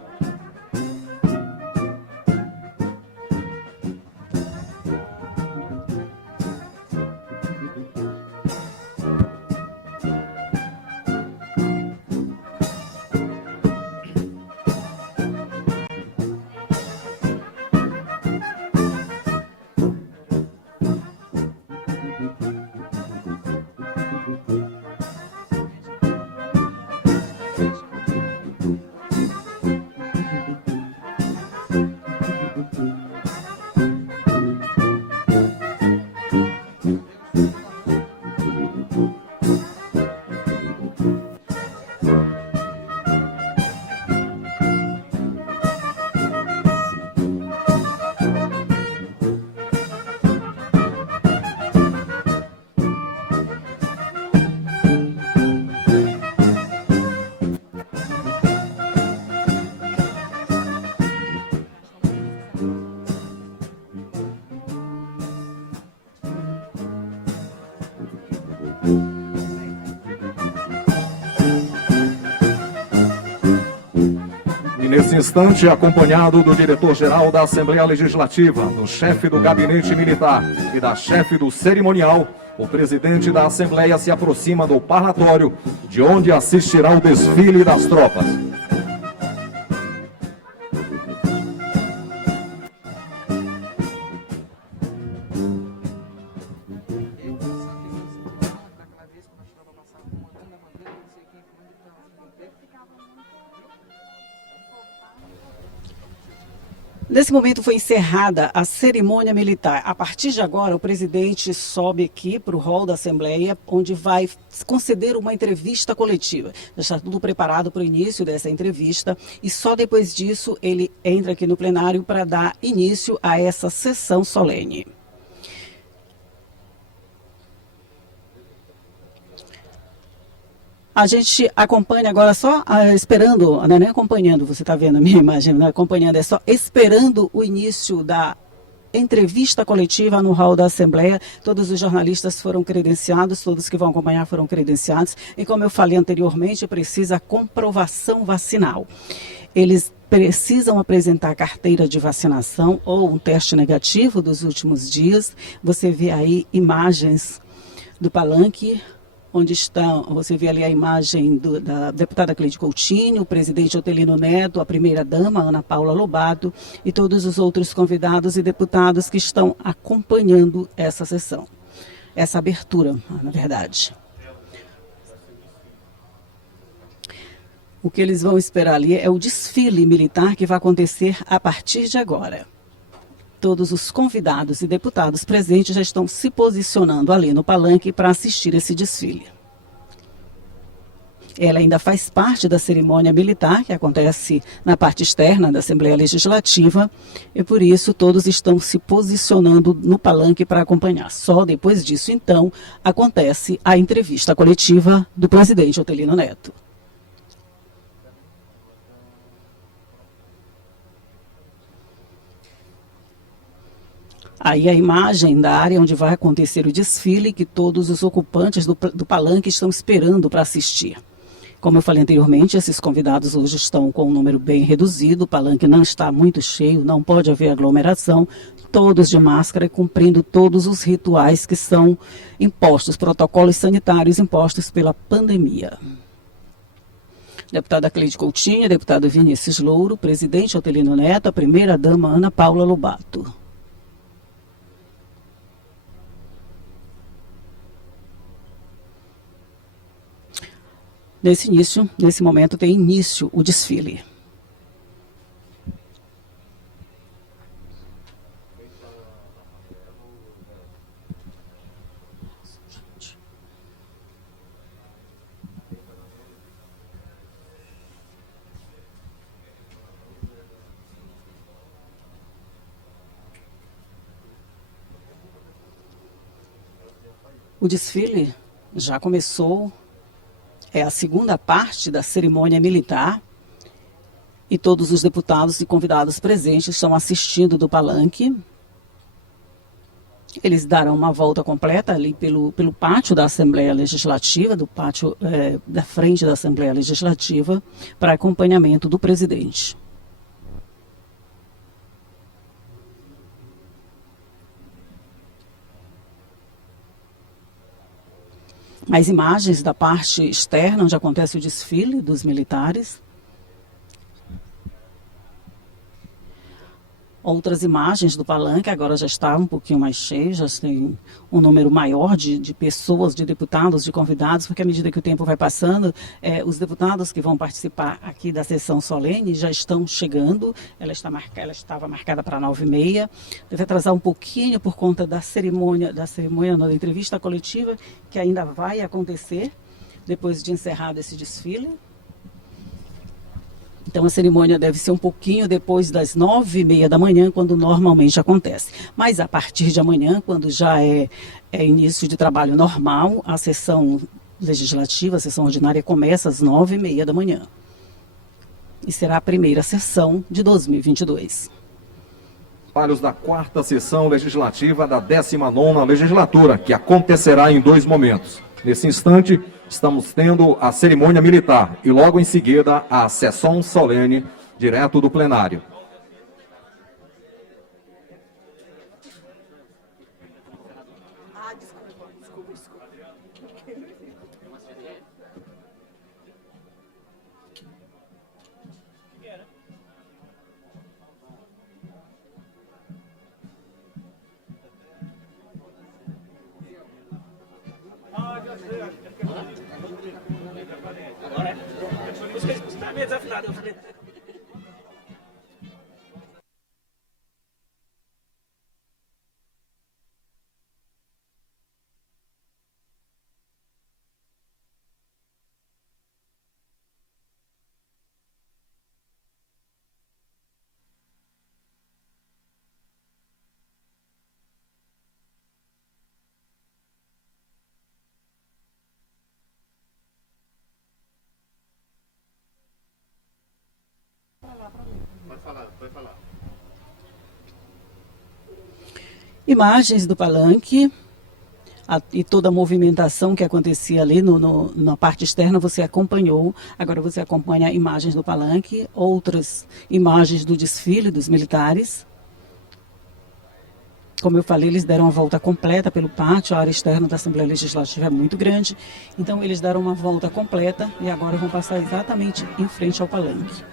E nesse instante, acompanhado do diretor-geral da Assembleia Legislativa, do chefe do gabinete militar e da chefe do cerimonial, o presidente da Assembleia se aproxima do parlatório, de onde assistirá o desfile das tropas. Nesse momento foi encerrada a cerimônia militar. A partir de agora, o presidente sobe aqui para o hall da Assembleia, onde vai conceder uma entrevista coletiva. Já está tudo preparado para o início dessa entrevista e só depois disso ele entra aqui no plenário para dar início a essa sessão solene. A gente acompanha agora só esperando, né, nem acompanhando, você está vendo a minha imagem, né, acompanhando, é só esperando o início da entrevista coletiva no hall da Assembleia. Todos os jornalistas foram credenciados, todos que vão acompanhar foram credenciados. E como eu falei anteriormente, precisa comprovação vacinal. Eles precisam apresentar carteira de vacinação ou um teste negativo dos últimos dias. Você vê aí imagens do palanque, onde estão, você vê ali a imagem da deputada Cleide Coutinho, o presidente Otelino Neto, a primeira-dama, Ana Paula Lobato, e todos os outros convidados e deputados que estão acompanhando essa sessão, essa abertura, na verdade. O que eles vão esperar ali é o desfile militar que vai acontecer a partir de agora. Todos os convidados e deputados presentes já estão se posicionando ali no palanque para assistir esse desfile. Ela ainda faz parte da cerimônia militar, que acontece na parte externa da Assembleia Legislativa, e por isso todos estão se posicionando no palanque para acompanhar. Só depois disso, então, acontece a entrevista coletiva do presidente Otelino Neto. Aí a imagem da área onde vai acontecer o desfile, que todos os ocupantes do palanque estão esperando para assistir. Como eu falei anteriormente, esses convidados hoje estão com um número bem reduzido, o palanque não está muito cheio, não pode haver aglomeração, todos de máscara e cumprindo todos os rituais que são impostos, protocolos sanitários impostos pela pandemia. Deputada Cleide Coutinho, deputado Vinícius Louro, presidente Otelino Neto, a primeira-dama Ana Paula Lobato. Nesse momento tem início o desfile. O desfile já começou é a segunda parte da cerimônia militar e todos os deputados e convidados presentes estão assistindo do palanque. Eles darão uma volta completa ali pelo pátio da Assembleia Legislativa, do pátio da frente da Assembleia Legislativa, para acompanhamento do presidente. Mais imagens da parte externa, onde acontece o desfile dos militares. Outras imagens do palanque, agora já está um pouquinho mais cheio, já tem um número maior de pessoas, de deputados, de convidados, porque à medida que o tempo vai passando, os deputados que vão participar aqui da sessão solene já estão chegando. Ela estava marcada para 9h30, deve atrasar um pouquinho por conta da cerimônia da entrevista coletiva, que ainda vai acontecer depois de encerrado esse desfile. Então, a cerimônia deve ser um pouquinho depois das 9h30 da manhã, quando normalmente acontece. Mas, a partir de amanhã, quando já é início de trabalho normal, a sessão legislativa, a sessão ordinária, começa às 9h30 da manhã. E será a primeira sessão de 2022. Trabalhos da 4ª sessão legislativa da 19ª legislatura, que acontecerá em 2 momentos. Nesse instante, estamos tendo a cerimônia militar e logo em seguida a sessão solene direto do plenário. Pode falar. Imagens do palanque e toda a movimentação que acontecia ali na parte externa você acompanhou. Agora você acompanha imagens do palanque, outras imagens do desfile dos militares. Como eu falei, eles deram uma volta completa pelo pátio, a área externa da Assembleia Legislativa é muito grande. Então eles deram uma volta completa e agora vão passar exatamente em frente ao palanque.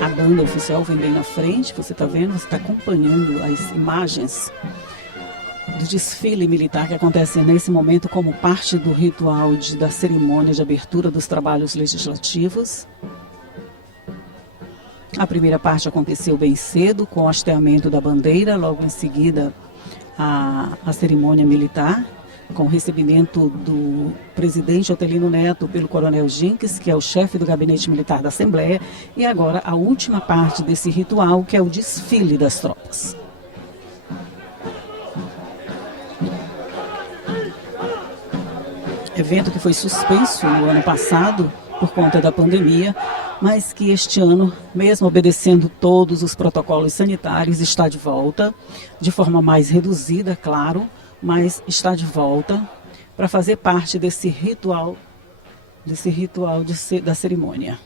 A banda oficial vem bem na frente, você está vendo, você está acompanhando as imagens do desfile militar que acontece nesse momento como parte do ritual da cerimônia de abertura dos trabalhos legislativos. A primeira parte aconteceu bem cedo, com o hasteamento da bandeira, logo em seguida a cerimônia militar, com o recebimento do presidente Otelino Neto pelo coronel Jinques, que é o chefe do gabinete militar da Assembleia, e agora a última parte desse ritual, que é o desfile das tropas. Evento que foi suspenso no ano passado por conta da pandemia, mas que este ano, mesmo obedecendo todos os protocolos sanitários, está de volta, de forma mais reduzida, claro, mas está de volta para fazer parte desse ritual da cerimônia.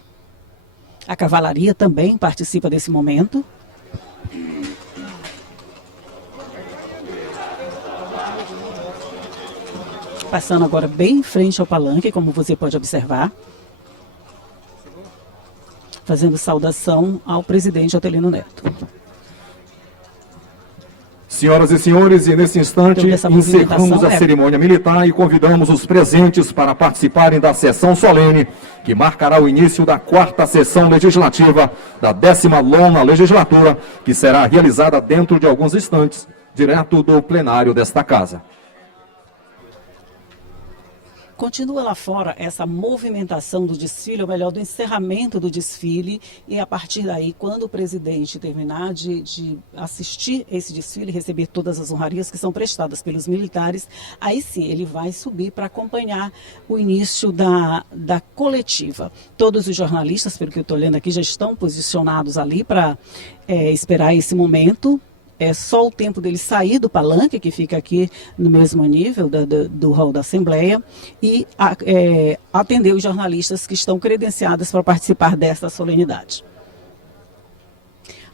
A cavalaria também participa desse momento. Passando agora bem em frente ao palanque, como você pode observar, fazendo saudação ao presidente Otelino Neto. Senhoras e senhores, e nesse instante encerramos a cerimônia militar e convidamos os presentes para participarem da sessão solene, que marcará o início da 4ª sessão legislativa da 19ª legislatura, que será realizada dentro de alguns instantes, direto do plenário desta casa. Continua lá fora essa movimentação do desfile, ou melhor, do encerramento do desfile, e a partir daí, quando o presidente terminar de assistir esse desfile, receber todas as honrarias que são prestadas pelos militares, aí sim ele vai subir para acompanhar o início da coletiva. Todos os jornalistas, pelo que eu estou lendo aqui, já estão posicionados ali para esperar esse momento. É só o tempo dele sair do palanque, que fica aqui no mesmo nível do hall da Assembleia, e atender os jornalistas que estão credenciados para participar dessa solenidade.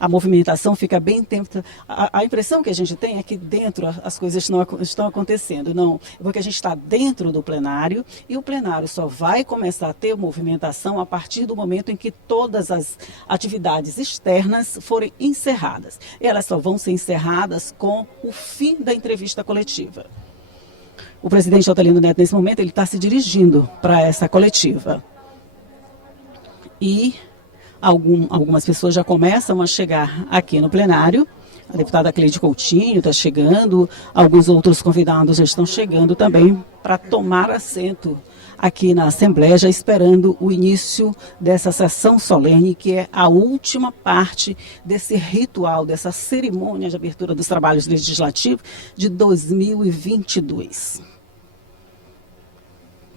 A movimentação fica bem tempo. A impressão que a gente tem é que dentro as coisas não estão acontecendo. Não, porque a gente está dentro do plenário e o plenário só vai começar a ter movimentação a partir do momento em que todas as atividades externas forem encerradas. E elas só vão ser encerradas com o fim da entrevista coletiva. O presidente Otelino Neto, nesse momento, ele está se dirigindo para essa coletiva. E algumas pessoas já começam a chegar aqui no plenário. A deputada Cleide Coutinho está chegando, alguns outros convidados já estão chegando também para tomar assento aqui na Assembleia, já esperando o início dessa sessão solene, que é a última parte desse ritual, dessa cerimônia de abertura dos trabalhos legislativos de 2022.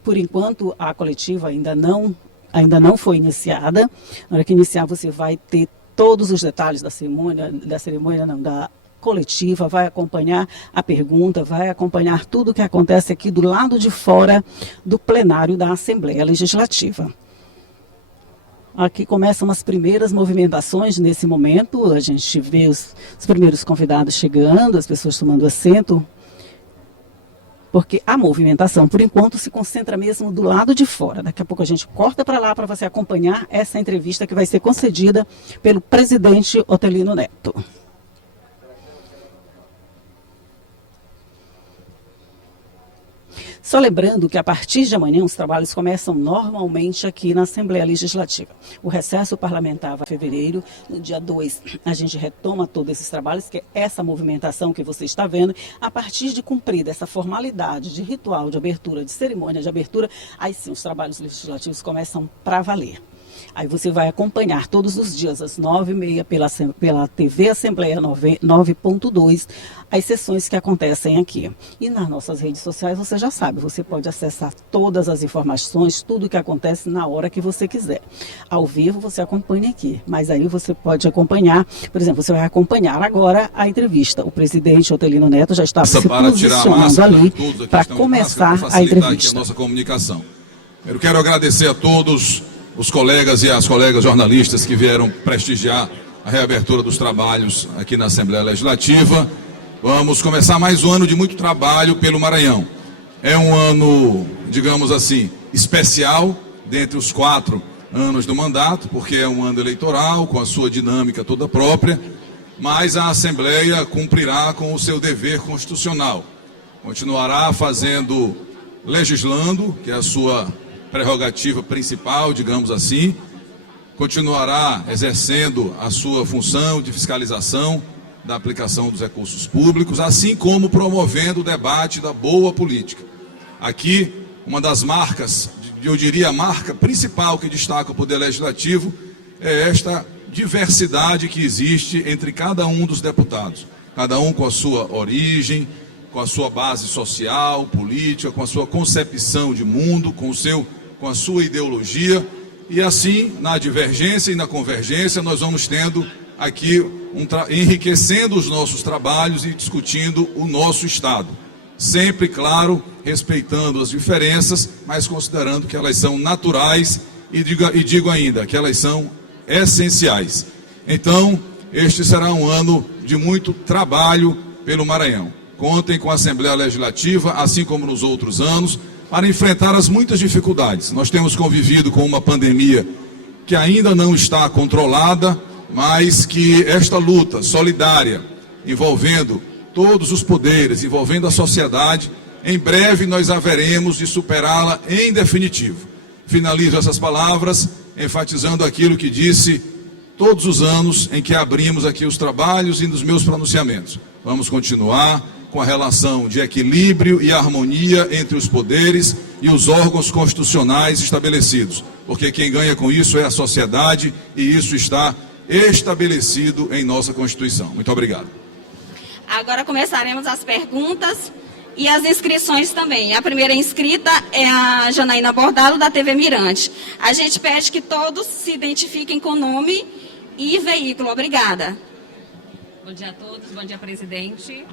Por enquanto, a coletiva ainda não foi iniciada. Na hora que iniciar, você vai ter todos os detalhes da coletiva, vai acompanhar a pergunta, vai acompanhar tudo o que acontece aqui do lado de fora do plenário da Assembleia Legislativa. Aqui começam as primeiras movimentações nesse momento. A gente vê os primeiros convidados chegando, as pessoas tomando assento. Porque a movimentação, por enquanto, se concentra mesmo do lado de fora. Daqui a pouco a gente corta para lá para você acompanhar essa entrevista que vai ser concedida pelo presidente Otelino Neto. Só lembrando que a partir de amanhã os trabalhos começam normalmente aqui na Assembleia Legislativa. O recesso parlamentar vai em fevereiro, no dia 2 a gente retoma todos esses trabalhos, que é essa movimentação que você está vendo. A partir de cumprir essa formalidade de ritual de abertura, de cerimônia de abertura, aí sim os trabalhos legislativos começam para valer. Aí você vai acompanhar todos os dias, às 9h30, pela TV Assembleia 9.2, as sessões que acontecem aqui. E nas nossas redes sociais, você já sabe, você pode acessar todas as informações, tudo que acontece na hora que você quiser. Ao vivo, você acompanha aqui, mas aí você pode acompanhar, por exemplo, você vai acompanhar agora a entrevista. O presidente Otelino Neto já está se posicionando ali para começar a entrevista. Aqui a nossa comunicação. Eu quero agradecer a todos os colegas e as colegas jornalistas que vieram prestigiar a reabertura dos trabalhos aqui na Assembleia Legislativa. Vamos começar mais um ano de muito trabalho pelo Maranhão. É um ano, digamos assim, especial, dentre os 4 anos do mandato, porque é um ano eleitoral, com a sua dinâmica toda própria, mas a Assembleia cumprirá com o seu dever constitucional. Continuará legislando, que é a sua prerrogativa principal, digamos assim, continuará exercendo a sua função de fiscalização da aplicação dos recursos públicos, assim como promovendo o debate da boa política. Aqui, uma das marcas, eu diria a marca principal que destaca o Poder Legislativo, é esta diversidade que existe entre cada um dos deputados, cada um com a sua origem, com a sua base social, política, com a sua concepção de mundo, com a sua ideologia, e assim, na divergência e na convergência, nós vamos tendo aqui, enriquecendo os nossos trabalhos e discutindo o nosso Estado. Sempre, claro, respeitando as diferenças, mas considerando que elas são naturais e digo ainda, que elas são essenciais. Então, este será um ano de muito trabalho pelo Maranhão. Contem com a Assembleia Legislativa, assim como nos outros anos, para enfrentar as muitas dificuldades. Nós temos convivido com uma pandemia que ainda não está controlada, mas que esta luta solidária, envolvendo todos os poderes, envolvendo a sociedade, em breve nós haveremos de superá-la em definitivo. Finalizo essas palavras enfatizando aquilo que disse todos os anos em que abrimos aqui os trabalhos e nos meus pronunciamentos. Vamos continuar com a relação de equilíbrio e harmonia entre os poderes e os órgãos constitucionais estabelecidos, porque quem ganha com isso é a sociedade e isso está estabelecido em nossa Constituição. Muito obrigado. Agora começaremos as perguntas e as inscrições também. A primeira inscrita é a Janaína Bordalo, da TV Mirante. A gente pede que todos se identifiquem com nome e veículo. Obrigada. Bom dia a todos, bom dia, presidente.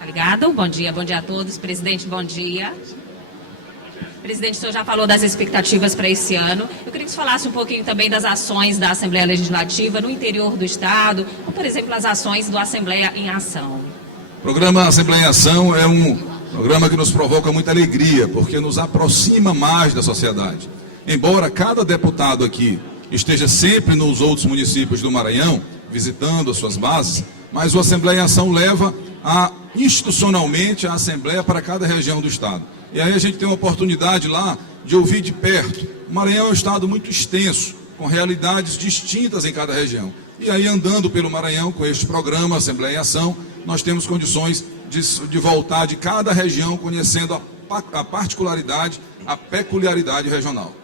Obrigado, bom dia a todos. Presidente, bom dia. Presidente, o senhor já falou das expectativas para esse ano. Eu queria que você falasse um pouquinho também das ações da Assembleia Legislativa no interior do Estado, ou, por exemplo, as ações do Assembleia em Ação. O programa Assembleia em Ação é um programa que nos provoca muita alegria, porque nos aproxima mais da sociedade. Embora cada deputado aqui esteja sempre nos outros municípios do Maranhão, visitando as suas bases, mas o Assembleia em Ação leva institucionalmente a Assembleia para cada região do Estado. E aí a gente tem uma oportunidade lá de ouvir de perto. O Maranhão é um estado muito extenso, com realidades distintas em cada região. E aí, andando pelo Maranhão com este programa, Assembleia em Ação, nós temos condições de voltar de cada região, conhecendo a particularidade, a peculiaridade regional.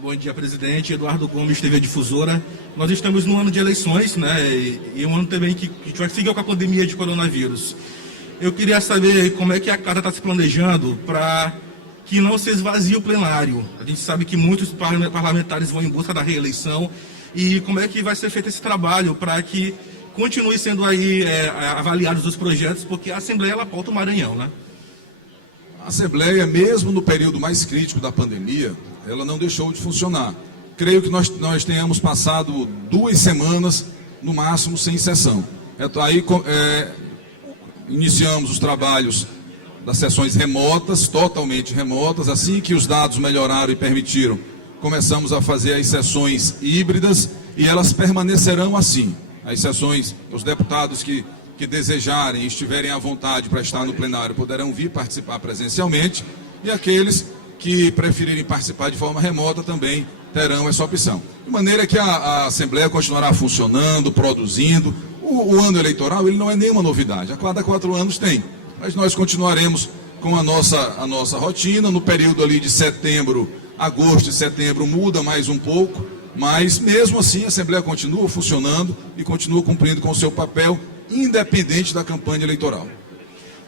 Bom dia, presidente. Eduardo Gomes, TV Difusora. Nós estamos no ano de eleições, né? E um ano também que a gente vai seguir com a pandemia de coronavírus. Eu queria saber como é que a casa está se planejando para que não se esvazie o plenário. A gente sabe que muitos parlamentares vão em busca da reeleição. E como é que vai ser feito esse trabalho para que continue sendo aí avaliados os projetos, porque a Assembleia ela pauta o Maranhão, né? A Assembleia, mesmo no período mais crítico da pandemia, ela não deixou de funcionar. Creio que nós tenhamos passado 2 semanas, no máximo, sem sessão. Aí iniciamos os trabalhos das sessões remotas, totalmente remotas. Assim que os dados melhoraram e permitiram, começamos a fazer as sessões híbridas e elas permanecerão assim. As sessões, os deputados que desejarem e estiverem à vontade para estar no plenário poderão vir participar presencialmente, e aqueles que preferirem participar de forma remota também terão essa opção. De maneira que a Assembleia continuará funcionando, produzindo. O ano eleitoral ele não é nenhuma novidade, a cada 4 anos tem, mas nós continuaremos com a nossa rotina. No período ali de agosto e setembro muda mais um pouco, mas mesmo assim a Assembleia continua funcionando e continua cumprindo com o seu papel, independente da campanha eleitoral.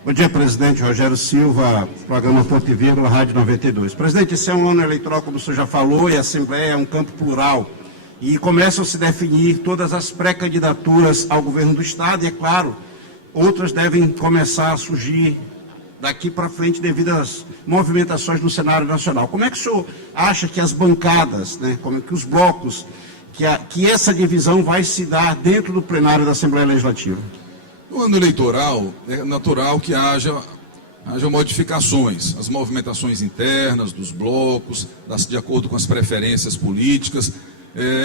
Bom dia, presidente. Rogério Silva, programa Ponte Vírgula, Rádio 92. Presidente, esse é um ano eleitoral, como o senhor já falou, e a Assembleia é um campo plural. E começam a se definir todas as pré-candidaturas ao governo do Estado, e é claro, outras devem começar a surgir daqui para frente devido às movimentações no cenário nacional. Como é que o senhor acha que as bancadas, né, como é que os blocos, que essa divisão vai se dar dentro do plenário da Assembleia Legislativa? No ano eleitoral, é natural que haja modificações, as movimentações internas dos blocos, de acordo com as preferências políticas.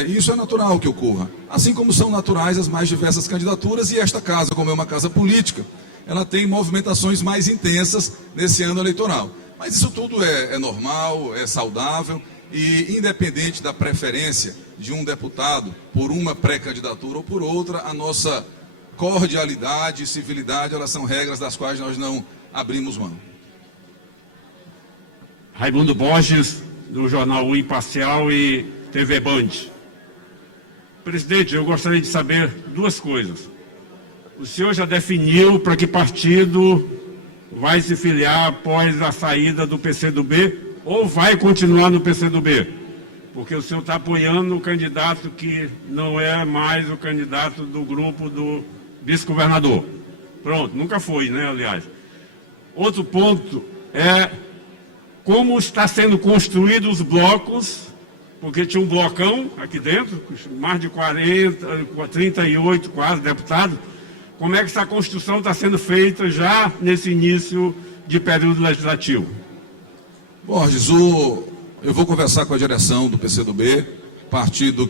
Isso é natural que ocorra, assim como são naturais as mais diversas candidaturas, e esta casa, como é uma casa política, ela tem movimentações mais intensas nesse ano eleitoral. Mas isso tudo é normal, é saudável, e independente da preferência de um deputado por uma pré-candidatura ou por outra, a nossa cordialidade e civilidade, elas são regras das quais nós não abrimos mão. Raimundo Borges, do jornal O Imparcial e TV Band. Presidente, eu gostaria de saber 2 coisas. O senhor já definiu para que partido vai se filiar após a saída do PCdoB ou vai continuar no PCdoB? Porque o senhor está apoiando o candidato que não é mais o candidato do grupo do vice-governador. Pronto, nunca foi, né, aliás. Outro ponto é como está sendo construídos os blocos, porque tinha um blocão aqui dentro, mais de 38 quase deputados. Como é que essa construção está sendo feita já nesse início de período legislativo? Borges, eu vou conversar com a direção do PCdoB, partido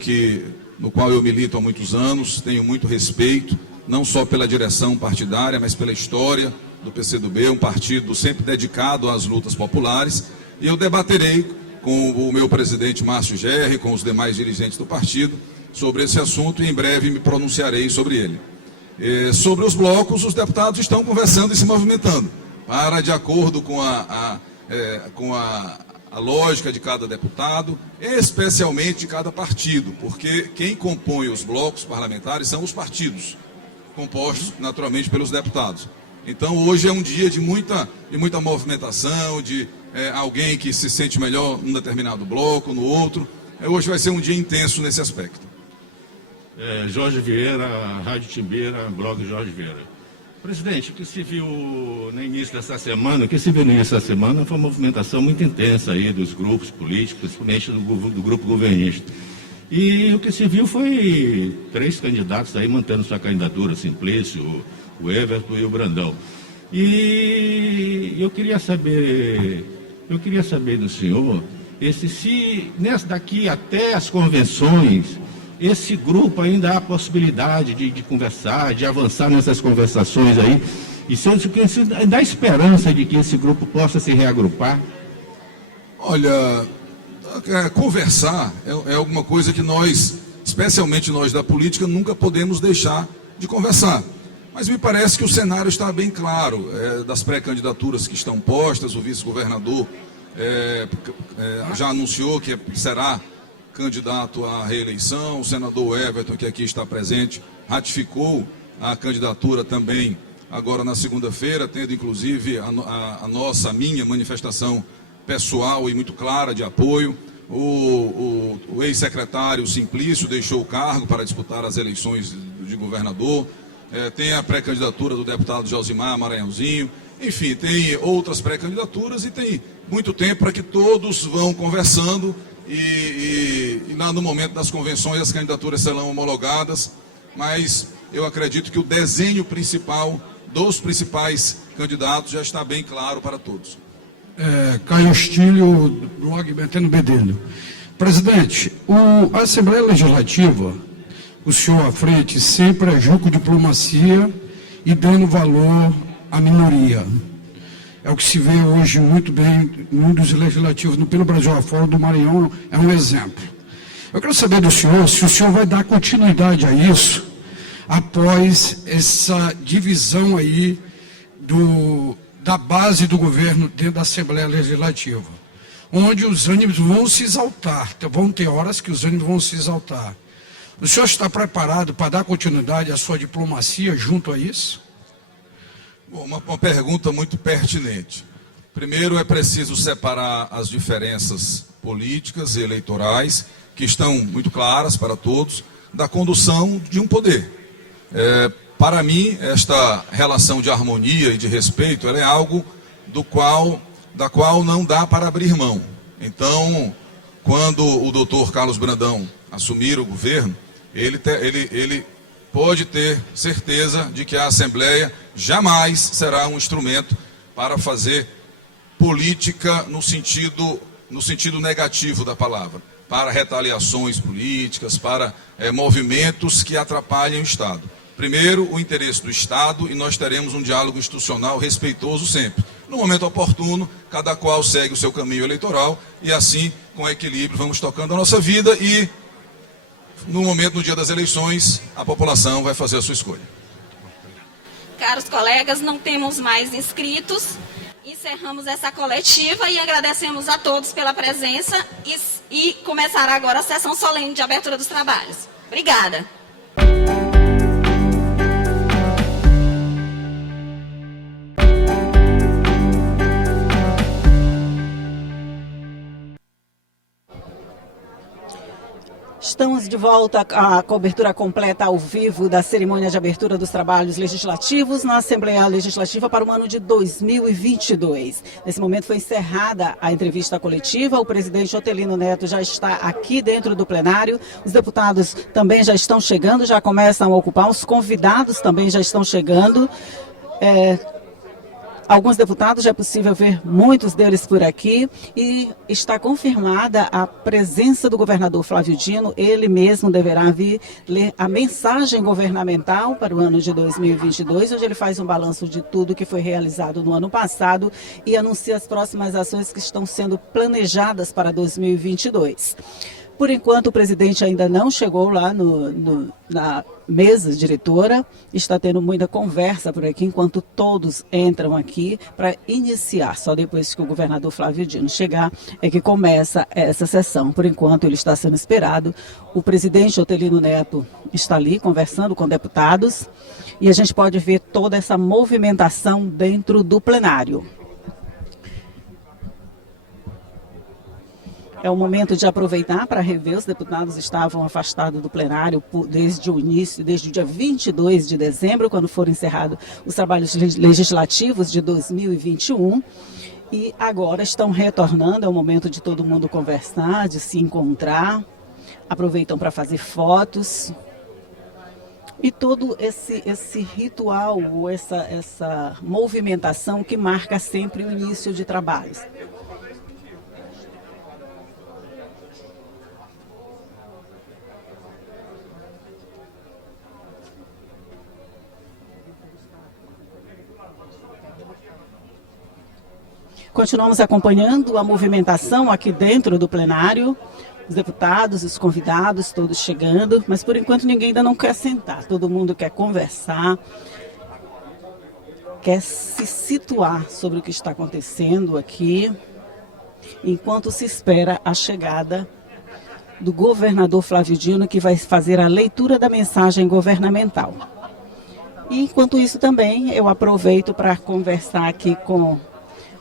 no qual eu milito há muitos anos, tenho muito respeito, não só pela direção partidária, mas pela história do PCdoB, um partido sempre dedicado às lutas populares, e eu debaterei com o meu presidente Márcio Gerri, com os demais dirigentes do partido, sobre esse assunto e em breve me pronunciarei sobre ele. Sobre os blocos, os deputados estão conversando e se movimentando para, de acordo com a lógica de cada deputado, especialmente de cada partido, porque quem compõe os blocos parlamentares são os partidos, compostos naturalmente pelos deputados. Então hoje é um dia de muita movimentação, de alguém que se sente melhor num determinado bloco, no outro. Hoje vai ser um dia intenso nesse aspecto. Jorge Vieira, Rádio Timbeira, blog Jorge Vieira. Presidente, o que se viu no início dessa semana, foi uma movimentação muito intensa aí dos grupos políticos, principalmente do grupo governista. E o que se viu foi 3 candidatos aí mantendo sua candidatura, Simplício, o Everton e o Brandão. E eu queria saber do senhor, se daqui até as convenções, esse grupo ainda há a possibilidade de conversar, de avançar nessas conversações aí, e se dá esperança de que esse grupo possa se reagrupar? Olha, conversar é alguma coisa que nós, especialmente nós da política, nunca podemos deixar de conversar. Mas me parece que o cenário está bem claro, das pré-candidaturas que estão postas. O vice-governador já anunciou que será candidato à reeleição, o senador Everton, que aqui está presente, ratificou a candidatura também agora na segunda-feira, tendo inclusive a minha manifestação pessoal e muito clara de apoio. O ex-secretário Simplício deixou o cargo para disputar as eleições de governador. Tem a pré-candidatura do deputado Josimar Maranhãozinho. Enfim, tem outras pré-candidaturas e tem muito tempo para que todos vão conversando e lá no momento das convenções as candidaturas serão homologadas, mas eu acredito que o desenho principal dos principais candidatos já está bem claro para todos. Caio Estilho, do blog Metendo Bedelho. Presidente, a Assembleia Legislativa, o senhor à frente, sempre agiu com diplomacia e dando valor à minoria. É o que se vê hoje muito bem no dos legislativos pelo Brasil afora, do Maranhão é um exemplo. Eu quero saber do senhor se o senhor vai dar continuidade a isso após essa divisão aí da base do governo dentro da Assembleia Legislativa, onde os ânimos vão se exaltar, vão ter horas que os ânimos vão se exaltar. O senhor está preparado para dar continuidade à sua diplomacia junto a isso? Bom, uma pergunta muito pertinente. Primeiro, é preciso separar as diferenças políticas e eleitorais, que estão muito claras para todos, da condução de um poder. Para mim, esta relação de harmonia e de respeito, ela é algo da qual não dá para abrir mão. Então, quando o doutor Carlos Brandão assumir o governo, ele pode ter certeza de que a Assembleia jamais será um instrumento para fazer política no sentido negativo da palavra, para retaliações políticas, para movimentos que atrapalhem o Estado. Primeiro, o interesse do Estado, e nós teremos um diálogo institucional respeitoso sempre. No momento oportuno, cada qual segue o seu caminho eleitoral e assim, com equilíbrio, vamos tocando a nossa vida e no dia das eleições, a população vai fazer a sua escolha. Caros colegas, não temos mais inscritos. Encerramos essa coletiva e agradecemos a todos pela presença e começará agora a sessão solene de abertura dos trabalhos. Obrigada. Estamos de volta à cobertura completa ao vivo da cerimônia de abertura dos trabalhos legislativos na Assembleia Legislativa para o ano de 2022. Nesse momento foi encerrada a entrevista coletiva. O presidente Otelino Neto já está aqui dentro do plenário. Os deputados também já estão chegando, já começam a ocupar. Os convidados também já estão chegando. Alguns deputados, já é possível ver muitos deles por aqui, e está confirmada a presença do governador Flávio Dino. Ele mesmo deverá vir ler a mensagem governamental para o ano de 2022, onde ele faz um balanço de tudo que foi realizado no ano passado e anuncia as próximas ações que estão sendo planejadas para 2022. Por enquanto, o presidente ainda não chegou lá na mesa diretora, está tendo muita conversa por aqui, enquanto todos entram aqui para iniciar. Só depois que o governador Flávio Dino chegar é que começa essa sessão. Por enquanto, ele está sendo esperado. O presidente Otelino Neto está ali conversando com deputados e a gente pode ver toda essa movimentação dentro do plenário. É o momento de aproveitar para rever. Os deputados estavam afastados do plenário desde o início, desde o dia 22 de dezembro, quando foram encerrados os trabalhos legislativos de 2021. E agora estão retornando. É o momento de todo mundo conversar, de se encontrar. Aproveitam para fazer fotos. E todo esse ritual, ou essa movimentação que marca sempre o início de trabalhos. Continuamos acompanhando a movimentação aqui dentro do plenário, os deputados, os convidados, todos chegando, mas por enquanto ninguém ainda não quer sentar, todo mundo quer conversar, quer se situar sobre o que está acontecendo aqui, enquanto se espera a chegada do governador Flávio Dino, que vai fazer a leitura da mensagem governamental. E enquanto isso também eu aproveito para conversar aqui com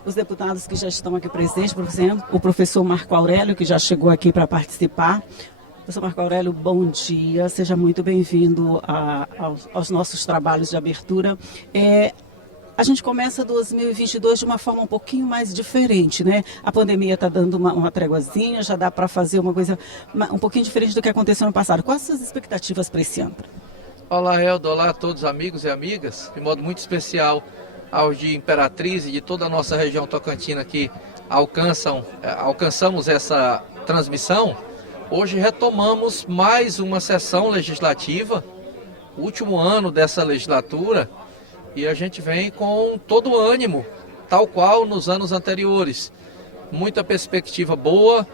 os deputados que já estão aqui presentes, por exemplo, o professor Marco Aurélio, que já chegou aqui para participar. Professor Marco Aurélio, bom dia, seja muito bem-vindo aos nossos trabalhos de abertura. A gente começa 2022 de uma forma um pouquinho mais diferente, né? A pandemia está dando uma tréguazinha, já dá para fazer uma coisa um pouquinho diferente do que aconteceu no passado. Quais as suas expectativas para esse ano? Olá, Heldo, olá a todos os amigos e amigas, de modo muito especial aos de Imperatriz e de toda a nossa região tocantina que alcançamos essa transmissão. Hoje retomamos mais uma sessão legislativa, o último ano dessa legislatura, e a gente vem com todo o ânimo, tal qual nos anos anteriores. Muita perspectiva boa,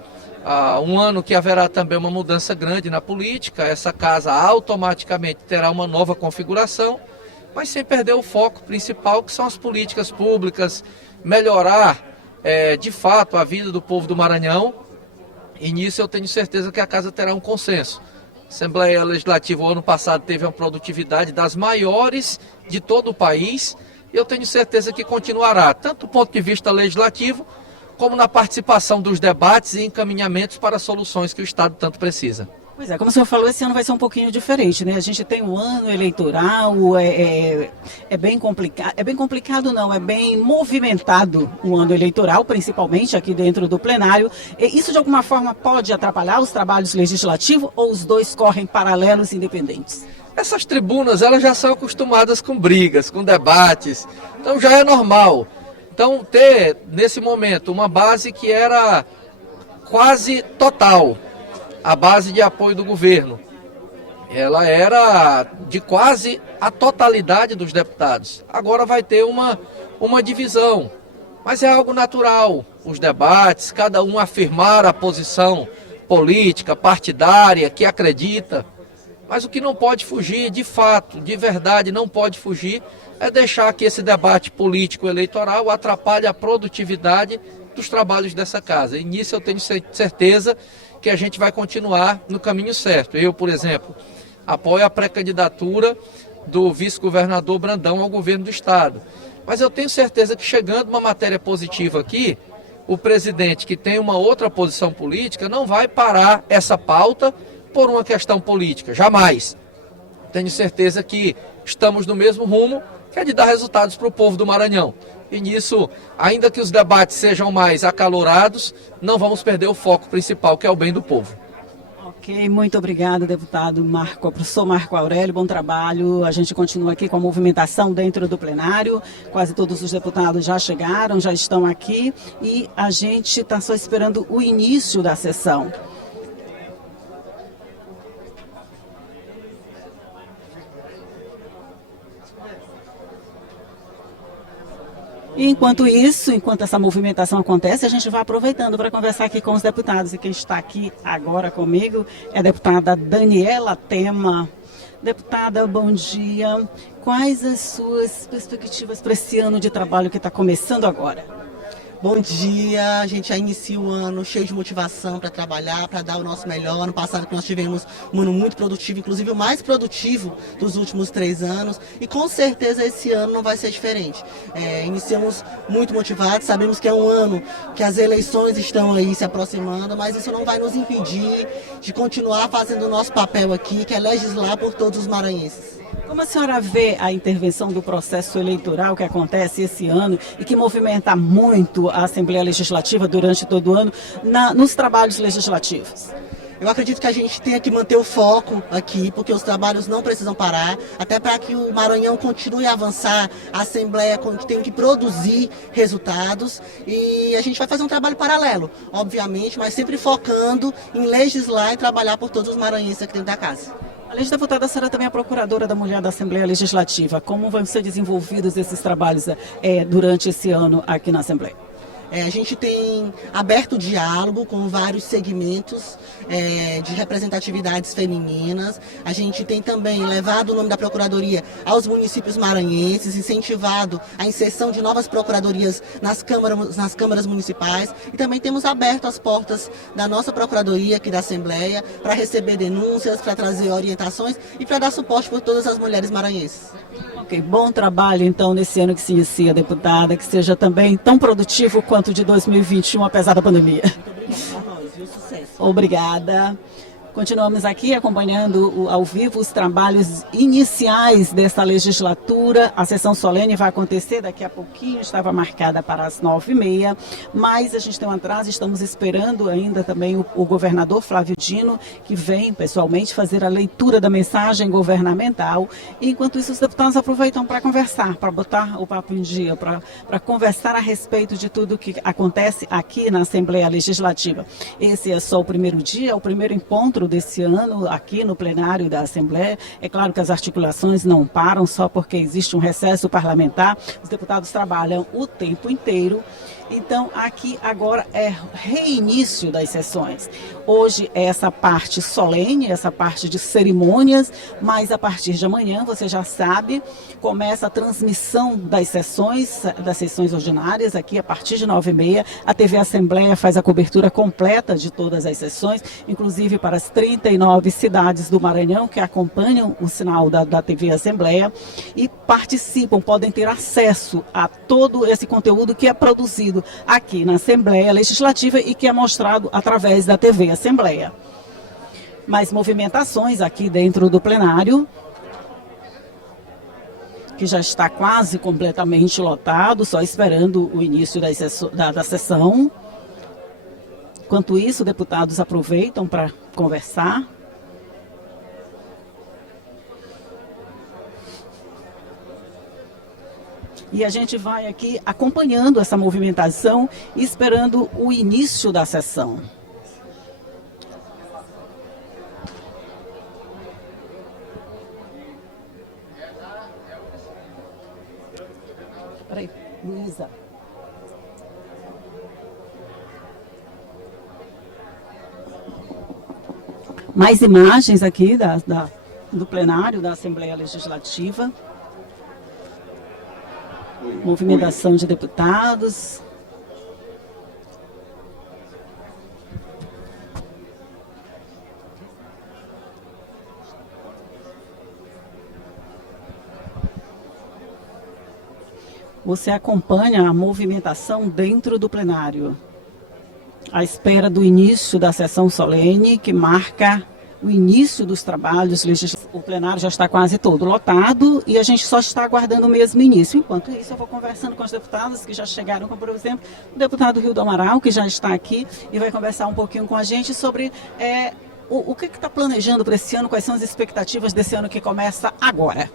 um ano que haverá também uma mudança grande na política, essa casa automaticamente terá uma nova configuração, mas sem perder o foco principal, que são as políticas públicas, melhorar de fato a vida do povo do Maranhão, e nisso eu tenho certeza que a casa terá um consenso. A Assembleia Legislativa, o ano passado, teve uma produtividade das maiores de todo o país, e eu tenho certeza que continuará, tanto do ponto de vista legislativo, como na participação dos debates e encaminhamentos para soluções que o Estado tanto precisa. Pois é, como o senhor falou, esse ano vai ser um pouquinho diferente, né? A gente tem um ano eleitoral, é bem complicado, é bem movimentado o ano eleitoral, principalmente aqui dentro do plenário. Isso de alguma forma pode atrapalhar os trabalhos legislativos ou os dois correm paralelos independentes? Essas tribunas, elas já são acostumadas com brigas, com debates, então já é normal. Então ter, nesse momento, uma base que era quase total, a base de apoio do governo, ela era de quase a totalidade dos deputados. Agora vai ter uma divisão, mas é algo natural. Os debates, cada um afirmar a posição política, partidária, que acredita. Mas o que não pode fugir, de fato, de verdade, não pode fugir, é deixar que esse debate político-eleitoral atrapalhe a produtividade dos trabalhos dessa casa. E nisso eu tenho certeza que a gente vai continuar no caminho certo. Eu, por exemplo, apoio a pré-candidatura do vice-governador Brandão ao governo do Estado. Mas eu tenho certeza que chegando uma matéria positiva aqui, o presidente, que tem uma outra posição política, não vai parar essa pauta por uma questão política, jamais. Tenho certeza que estamos no mesmo rumo, que é de dar resultados para o povo do Maranhão. E nisso, ainda que os debates sejam mais acalorados, não vamos perder o foco principal, que é o bem do povo. Ok, muito obrigada, deputado professor Marco Aurélio, bom trabalho. A gente continua aqui com a movimentação dentro do plenário. Quase todos os deputados já chegaram, já estão aqui e a gente está só esperando o início da sessão. E enquanto isso, enquanto essa movimentação acontece, a gente vai aproveitando para conversar aqui com os deputados. E quem está aqui agora comigo é a deputada Daniela Tema. Deputada, bom dia. Quais as suas perspectivas para esse ano de trabalho que está começando agora? Bom dia, a gente já inicia o ano cheio de motivação para trabalhar, para dar o nosso melhor. Ano passado nós tivemos um ano muito produtivo, inclusive o mais produtivo dos últimos 3 anos, e com certeza esse ano não vai ser diferente. Iniciamos muito motivados, sabemos que é um ano que as eleições estão aí se aproximando, mas isso não vai nos impedir de continuar fazendo o nosso papel aqui, que é legislar por todos os maranhenses. Como a senhora vê a intervenção do processo eleitoral que acontece esse ano e que movimenta muito a Assembleia Legislativa durante todo o ano nos trabalhos legislativos? Eu acredito que a gente tenha que manter o foco aqui, porque os trabalhos não precisam parar, até para que o Maranhão continue a avançar, a Assembleia tem que produzir resultados e a gente vai fazer um trabalho paralelo, obviamente, mas sempre focando em legislar e trabalhar por todos os maranhenses aqui dentro da casa. Além de deputada, a senhora também é a procuradora da mulher da Assembleia Legislativa. Como vão ser desenvolvidos esses trabalhos durante esse ano aqui na Assembleia? A gente tem aberto diálogo com vários segmentos de representatividades femininas. A gente tem também levado o nome da Procuradoria aos municípios maranhenses, incentivado a inserção de novas procuradorias nas câmaras municipais. E também temos aberto as portas da nossa Procuradoria aqui da Assembleia para receber denúncias, para trazer orientações e para dar suporte por todas as mulheres maranhenses. Ok, bom trabalho então nesse ano que se inicia, deputada, que seja também tão produtivo quanto de 2021, apesar da pandemia. Muito obrigada a nós, viu? Sucesso. Obrigada. Continuamos aqui acompanhando ao vivo os trabalhos iniciais desta legislatura. A sessão solene vai acontecer daqui a pouquinho, estava marcada para as 9h30, mas a gente tem um atraso, estamos esperando ainda também o governador Flávio Dino, que vem pessoalmente fazer a leitura da mensagem governamental. E, enquanto isso, os deputados aproveitam para conversar, para botar o papo em dia, para conversar a respeito de tudo que acontece aqui na Assembleia Legislativa. Esse é só o primeiro dia, o primeiro encontro desse ano aqui no plenário da Assembleia. É claro que as articulações não param só porque existe um recesso parlamentar. Os deputados trabalham o tempo inteiro. Então, aqui agora é reinício das sessões. Hoje é essa parte solene, essa parte de cerimônias, mas a partir de amanhã, você já sabe, começa a transmissão das sessões ordinárias, aqui a partir de 9h30. A TV Assembleia faz a cobertura completa de todas as sessões, inclusive para as 39 cidades do Maranhão que acompanham o sinal da TV Assembleia e participam, podem ter acesso a todo esse conteúdo que é produzido aqui na Assembleia Legislativa e que é mostrado através da TV Assembleia. Mais movimentações aqui dentro do plenário, que já está quase completamente lotado, só esperando o início da sessão. Enquanto isso, deputados aproveitam para conversar. E a gente vai aqui acompanhando essa movimentação e esperando o início da sessão. Peraí, Luísa. Mais imagens aqui do plenário da Assembleia Legislativa. Movimentação de deputados. Você acompanha a movimentação dentro do plenário, à espera do início da sessão solene, que marca o início dos trabalhos legislativos. O plenário já está quase todo lotado e a gente só está aguardando o mesmo início. Enquanto isso, eu vou conversando com os deputados que já chegaram, como, por exemplo, o deputado Rio do Amaral, que já está aqui e vai conversar um pouquinho com a gente sobre o que está planejando para esse ano, quais são as expectativas desse ano que começa agora.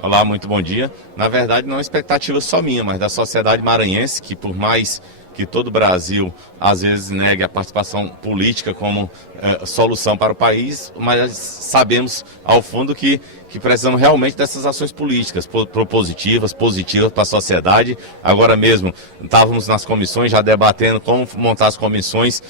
Olá, muito bom dia. Na verdade, não é uma expectativa só minha, mas da sociedade maranhense, que por mais que todo o Brasil às vezes negue a participação política como solução para o país, mas sabemos ao fundo que precisamos realmente dessas ações políticas propositivas, positivas para a sociedade. Agora mesmo estávamos nas comissões já debatendo como montar as comissões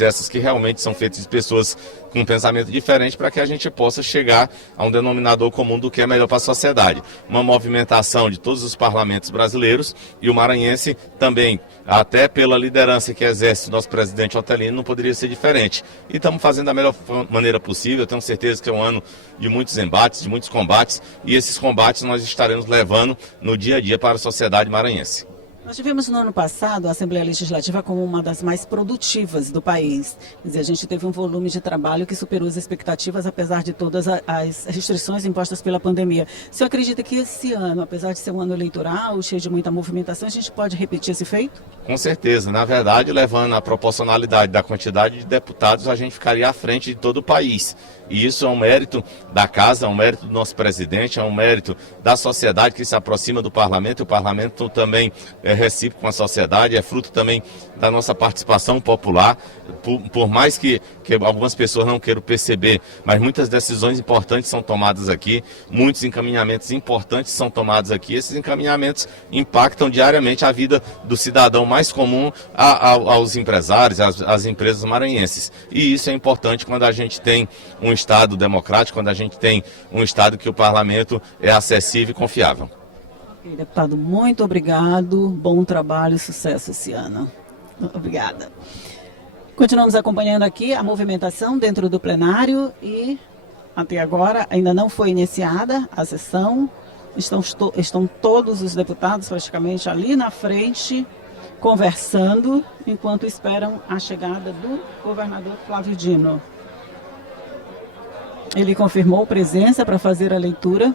essas que realmente são feitas de pessoas com um pensamento diferente para que a gente possa chegar a um denominador comum do que é melhor para a sociedade. Uma movimentação de todos os parlamentos brasileiros e o maranhense também, até pela liderança que exerce o nosso presidente Otelino, não poderia ser diferente. E estamos fazendo da melhor maneira possível. Eu tenho certeza que é um ano de muitos embates, de muitos combates, e esses combates nós estaremos levando no dia a dia para a sociedade maranhense. Nós tivemos no ano passado a Assembleia Legislativa como uma das mais produtivas do país. Quer dizer, a gente teve um volume de trabalho que superou as expectativas, apesar de todas as restrições impostas pela pandemia. O senhor acredita que esse ano, apesar de ser um ano eleitoral, cheio de muita movimentação, a gente pode repetir esse feito? Com certeza. Na verdade, levando a proporcionalidade da quantidade de deputados, a gente ficaria à frente de todo o país. E isso é um mérito da casa, é um mérito do nosso presidente, é um mérito da sociedade que se aproxima do parlamento. O parlamento também é recíproco com a sociedade, é fruto também da nossa participação popular. Por mais que algumas pessoas não queiram perceber, mas muitas decisões importantes são tomadas aqui, muitos encaminhamentos importantes são tomados aqui. Esses encaminhamentos impactam diariamente a vida do cidadão mais comum, aos empresários, às empresas maranhenses. E isso é importante quando a gente tem um Estado democrático, quando a gente tem um Estado que o parlamento é acessível e confiável. Ok, deputado, muito obrigado. Bom trabalho e sucesso esse ano. Obrigada. Continuamos acompanhando aqui a movimentação dentro do plenário e até agora ainda não foi iniciada a sessão. Estão todos os deputados praticamente ali na frente conversando enquanto esperam a chegada do governador Flávio Dino. Ele confirmou presença para fazer a leitura,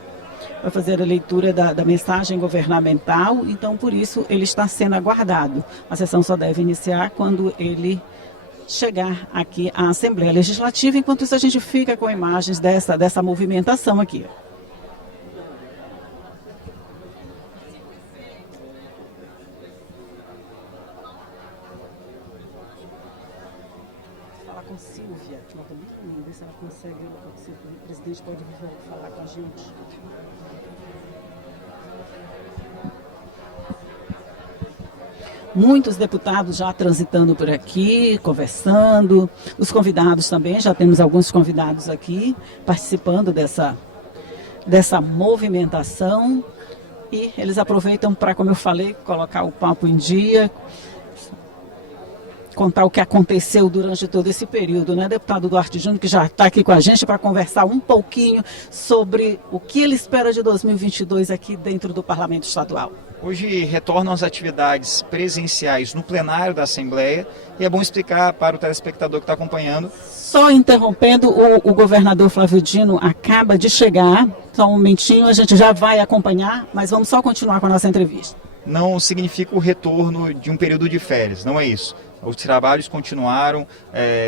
da mensagem governamental, então por isso ele está sendo aguardado. A sessão só deve iniciar quando ele chegar aqui à Assembleia Legislativa. Enquanto isso, a gente fica com imagens dessa movimentação aqui. Falar com Silvia, que ela está muito linda, se ela consegue, se o presidente pode vir falar com a gente. Muitos deputados já transitando por aqui, conversando. Os convidados também, já temos alguns convidados aqui participando dessa movimentação. E eles aproveitam para, como eu falei, colocar o papo em dia, contar o que aconteceu durante todo esse período, né? Deputado Duarte Júnior, que já está aqui com a gente para conversar um pouquinho sobre o que ele espera de 2022 aqui dentro do Parlamento Estadual. Hoje retornam as atividades presenciais no plenário da Assembleia e é bom explicar para o telespectador que está acompanhando. Só interrompendo, o governador Flávio Dino acaba de chegar, só um momentinho, a gente já vai acompanhar, mas vamos só continuar com a nossa entrevista. Não significa o retorno de um período de férias, não é isso. Os trabalhos continuaram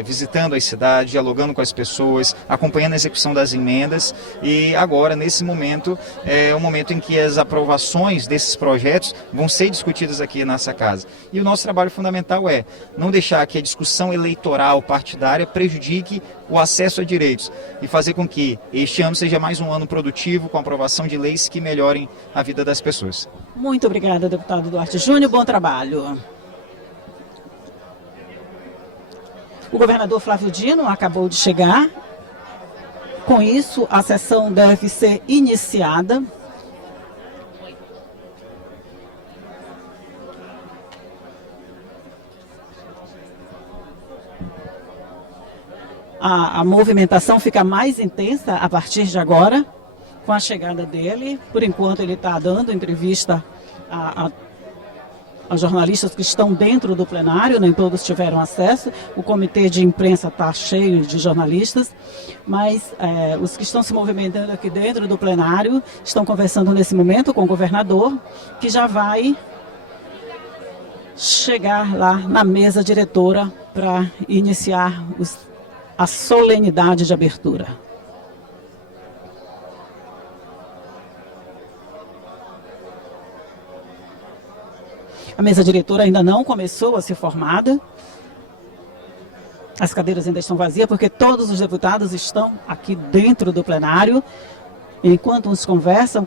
visitando as cidades, dialogando com as pessoas, acompanhando a execução das emendas e agora, nesse momento, é o momento em que as aprovações desses projetos vão ser discutidas aqui nessa casa. E o nosso trabalho fundamental é não deixar que a discussão eleitoral partidária prejudique o acesso a direitos e fazer com que este ano seja mais um ano produtivo com a aprovação de leis que melhorem a vida das pessoas. Muito obrigada, deputado Duarte Júnior. Bom trabalho. O governador Flávio Dino acabou de chegar. Com isso, a sessão deve ser iniciada. A movimentação fica mais intensa a partir de agora, com a chegada dele. Por enquanto, ele está dando entrevista a jornalistas que estão dentro do plenário, nem todos tiveram acesso. O comitê de imprensa está cheio de jornalistas, mas os que estão se movimentando aqui dentro do plenário estão conversando nesse momento com o governador, que já vai chegar lá na mesa diretora para iniciar a solenidade de abertura. A mesa diretora ainda não começou a ser formada. As cadeiras ainda estão vazias porque todos os deputados estão aqui dentro do plenário. Enquanto uns conversam,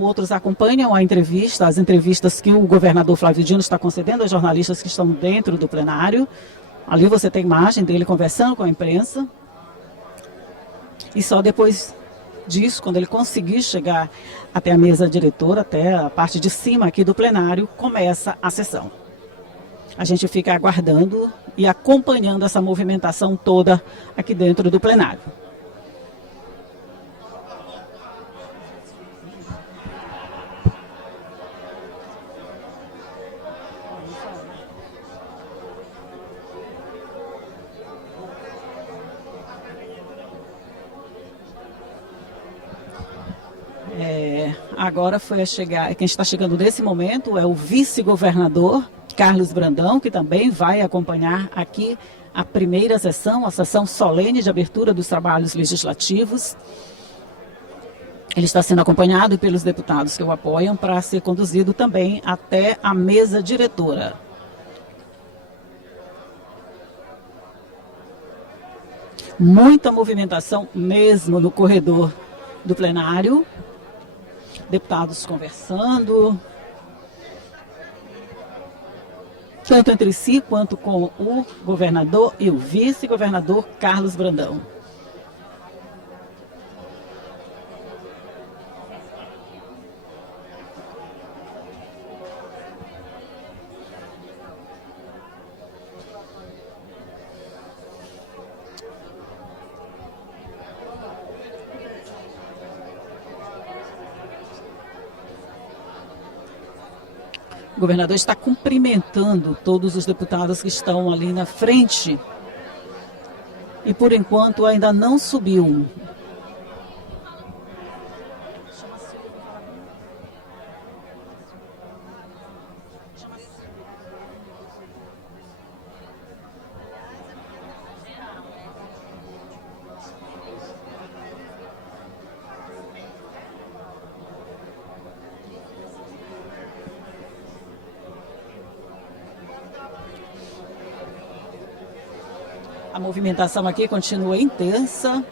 outros acompanham a entrevista, as entrevistas que o governador Flávio Dino está concedendo aos jornalistas que estão dentro do plenário. Ali você tem imagem dele conversando com a imprensa. E só depois disso, quando ele conseguir chegar até a mesa diretora, até a parte de cima aqui do plenário, começa a sessão. A gente fica aguardando e acompanhando essa movimentação toda aqui dentro do plenário. Agora quem está chegando nesse momento é o vice-governador Carlos Brandão, que também vai acompanhar aqui a primeira sessão, a sessão solene de abertura dos trabalhos legislativos. Ele está sendo acompanhado pelos deputados que o apoiam para ser conduzido também até a mesa diretora. Muita movimentação mesmo no corredor do plenário. Deputados conversando, tanto entre si quanto com o governador e o vice-governador Carlos Brandão. O governador está cumprimentando todos os deputados que estão ali na frente e, por enquanto, ainda não subiu. A movimentação aqui continua intensa.